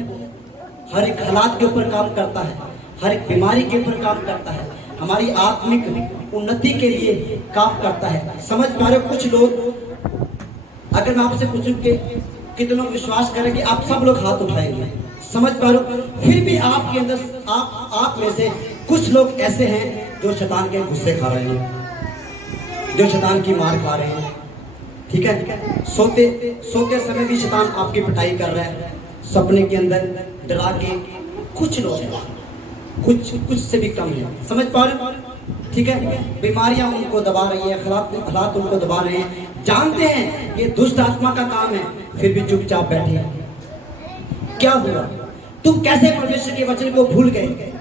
हर एक हालात के ऊपर काम करता है, हर एक बीमारी के ऊपर काम करता है, हमारी आत्मिक उन्नति के लिए काम करता है। समझ पा रहे हो? कुछ लोग, अगर मैं आपसे पूछूं कि कितने लोग विश्वास करेंगे, आप सब लोग हाथ उठाएंगे। समझ पा रहे हो? फिर भी आपके अंदर, आप में से कुछ लोग ऐसे हैं जो शैतान के गुस्से खा रहे हैं, जो शैतान की मार खा रहे हैं। ठीक है, सोते समय भी शैतान आपकी पिटाई कर रहा है, सपने के अंदर डरा के कुछ लोग हैं, कुछ से भी कम है, समझ पा रहे हो? ठीक है, बीमारियां उनको दबा रही है, हालात उनको दबा रहे हैं, जानते हैं ये दुष्ट आत्मा का काम है, फिर भी चुपचाप बैठे हैं। क्या हुआ? तुम कैसे परमेश्वर के वचन को भूल गए?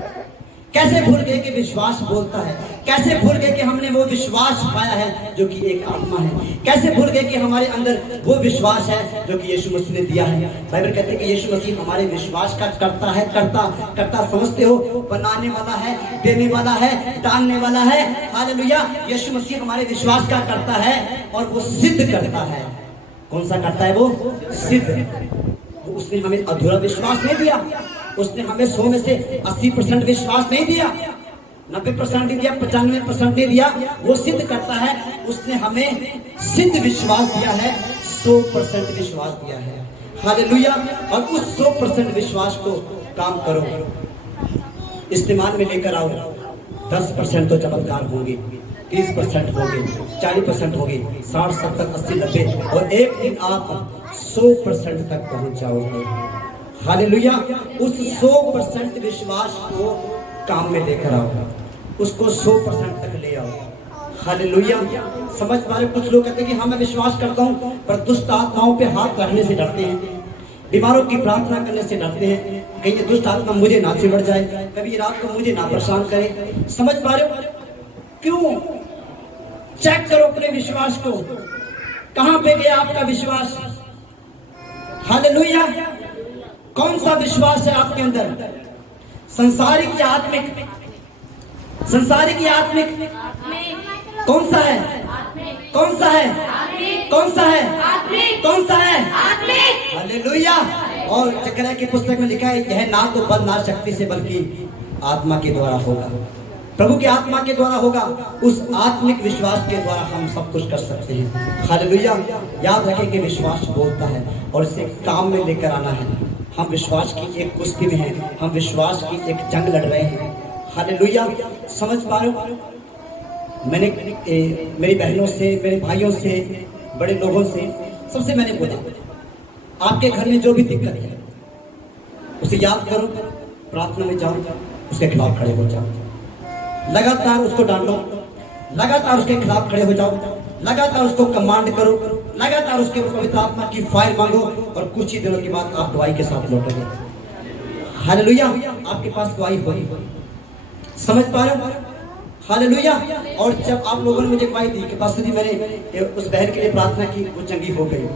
कैसे भूल गए कि विश्वास बोलता है? कैसे भूल गए कि हमने वो विश्वास पाया है जो कि एक आत्मा है? कैसे भूल गए कि हमारे अंदर वो विश्वास है जो कि यीशु मसीह ने दिया है? बाइबल कहते हैं कि यीशु मसीह हमारे विश्वास का करता है, करता समझते हो, बनाने वाला है, देने वाला है, डालने वाला है। हालेलुया। यीशु मसीह हमारे विश्वास का करता है और वो सिद्ध करता है। कौन सा करता है? वो सिद्ध। उसने हमें अधूरा विश्वास नहीं दिया, उसने हमें 100 में से 80% विश्वास नहीं दिया, 90% नहीं दिया, 95% नहीं दिया। वो सिद्ध करता है, उसने हमें सिद्ध विश्वास दिया है, 100% विश्वास दिया है। हालेलुया। और उस 100% विश्वास को काम करो, इस्तेमाल में लेकर आओ। 10% तो चमत्कार होंगे, 30% होंगे, 40% होंगे, 60, 70, 80, 90 और एक दिन आप 100% तक पहुंच जाओगे। हालेलुया। उस 100% विश्वास को काम में लेकर आओ, उसको 100% तक ले आओ। हालेलुया। समझ पा रहे? कुछ लोग कहते हैं कि हाँ मैं विश्वास करता हूँ, पर दुष्ट आत्माओं पे हाथ रखने से डरते हैं, बीमारों की प्रार्थना करने से डरते हैं, कहीं ये दुष्ट आत्मा मुझे ना चिढ़ जाए, कभी रात को मुझे ना परेशान करे। समझ पा रहे हो? क्यों? चेक करो अपने विश्वास को, कहां पे गया आपका विश्वास? हालेलुया। कौन सा विश्वास है आपके अंदर? संसारिक या आत्मिक? संसारिक या आत्मिक? कौन सा है? कौन सा है? कौन सा है? कौन सा है? हालेलुया। और जकरिया की पुस्तक में लिखा है, यह ना तो बल ना शक्ति से बल्कि आत्मा के द्वारा होगा, प्रभु की आत्मा के द्वारा होगा। उस आत्मिक विश्वास के द्वारा हम सब कुछ कर सकते हैं। हालेलुया। याद रखें कि विश्वास बोलता है और इसे काम में लेकर आना है। हम विश्वास की एक कुश्ती में हैं, हम विश्वास की एक जंग लड़ रहे हैं। हालेलुया। समझ पा रहे हो? मैंने मेरी बहनों से, मेरे भाइयों से, बड़े लोगों से, सबसे मैंने बोला, आपके घर में जो भी दिक्कत है उसे याद करो, प्रार्थना में जाओ, उसके खिलाफ खड़े हो जाओ, लगातार उसको डांटो, लगातार उसके खिलाफ खड़े हो जाओ, लगातार उसको कमांड करो, लगातार उसके पवित्र आत्मा की फायर मांगो और कुछ ही दिनों के बाद आप दवाई के साथ लौटोगे। हालेलुया। आपके पास दवाई होगी। समझ पा रहे हो? हालेलुया। और जब आप लोगों ने मुझे दवाई दी कि पास्टर जी मैंने उस बहन के लिए प्रार्थना की, वो चंगी हो गई,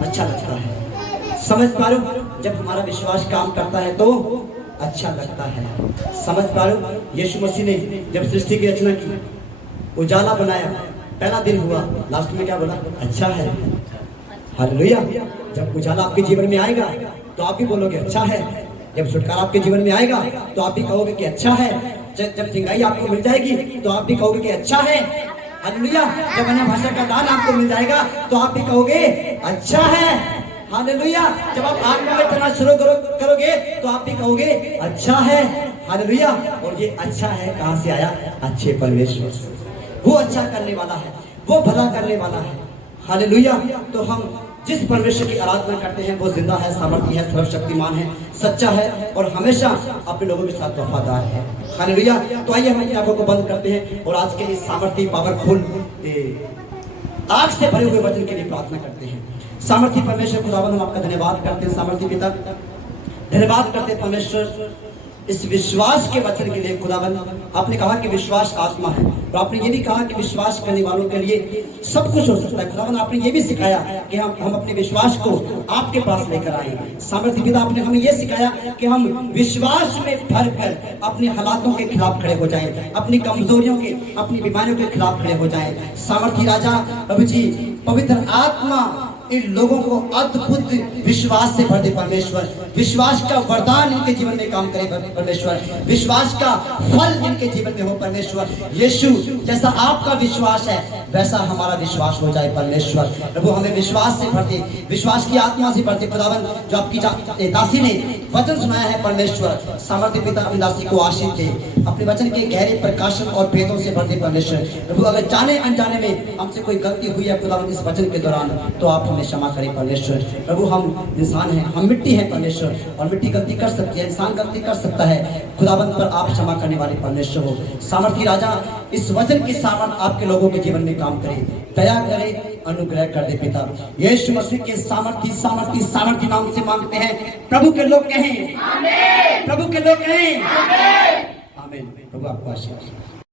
अच्छा लगता है। समझ पा रहे हो? जब हमारा विश्वास काम करता है तो अच्छा लगता है। समझ पा रहे हो? यीशु मसीह ने जब सृष्टि की रचना की, उजाला बनाया, पहला दिन हुआ, लास्ट में क्या बोला? अच्छा है। हालेलुया। जब उजाला आपके जीवन में आएगा तो आप भी बोलोगे अच्छा है। जब छुटकारा आपके जीवन में आएगा तो आप भी कहोगे कि अच्छा है। जब चिंगाई आपको मिल जाएगी तो आप भी कहोगे कि अच्छा है। हालेलुया। जब अन्य भाषा का दान आपको मिल जाएगा तो आप भी कहोगे अच्छा है। हालेलुया। जब आप आग में चलना शुरू करोगे तो आप भी कहोगे अच्छा है। हालेलुया। और ये अच्छा है कहां से आया? अच्छे परमेश्वर से। वो अच्छा करने वाला है, वो भला करने वाला है। हालेलुया। तो हम जिस परमेश्वर की आराधना करते हैं वो जिंदा है, सामर्थी है, सर्वशक्तिमान है, सच्चा है और हमेशा अपने लोगों के साथ वफादार है। हालेलुया। तो आइए हम अपनी आंखों को बंद करते हैं और आज के इस सामर्थी पावरफुल आग से भरे हुए वचन के लिए प्रार्थना करते हैं। सामर्थी परमेश्वर खुदावंद, हम आपका धन्यवाद करते हैं। सामर्थी पिता, धन्यवाद करते हैं परमेश्वर इस विश्वास के वचन के लिए। खुदावंद, आपने कहा कि विश्वास आत्मा है और आपने ये भी कहा कि विश्वास करने वालों के लिए सब कुछ हो सकता है। खुदावंद, आपने ये भी सिखाया कि हम अपने विश्वास को आपके पास लेकर आए। सामर्थी पिता, आपने हमें ये सिखाया कि हम विश्वास में भर कर अपने हालातों के खिलाफ खड़े हो जाएं, अपनी कमजोरियों के, अपनी बीमारियों के खिलाफ खड़े हो जाएं। सामर्थी राजा प्रभु जी, पवित्र आत्मा इन लोगों को अद्भुत विश्वास से भर दे परमेश्वर। विश्वास का वरदान इनके जीवन में काम करे परमेश्वर। विश्वास का फल इनके जीवन में हो परमेश्वर। यीशु, जैसा आपका विश्वास है वैसा हमारा विश्वास हो जाए परमेश्वर। प्रभु, हमें विश्वास से भर दे, विश्वास की आत्मा से भर दे। खुदावन, जो आपकी दासी ने वचन सुनाया है परमेश्वर, सामर्थ्य पिता अपनी दासी को आशीष दे, अपने वचन के गहरे प्रकाशन और भेदों से भर दे परमेश्वर। प्रभु, अगर जाने अनजाने में हमसे कोई गलती हुई है खुदावन इस वचन के दौरान, तो आप हमें क्षमा करें परमेश्वर। प्रभु हम इंसान हैं, हम मिट्टी हैं परमेश्वर, और मिट्टी गलती कर सकती है, इंसान गलती कर सकता है। खुदाबंद पर आप क्षमा करने वाले परमेश्वर हो। सामर्थी राजा, इस वचन की सामर्थ आपके लोगों के जीवन में काम करे, दया करे, अनुग्रह कर दे पिता। यीशु मसीह के सामर्थी नाम से मांगते हैं। प्रभु के लोग कहें आमीन। प्रभु के लोग कहें आमीन। प्रभु आपको आशीर्वाद।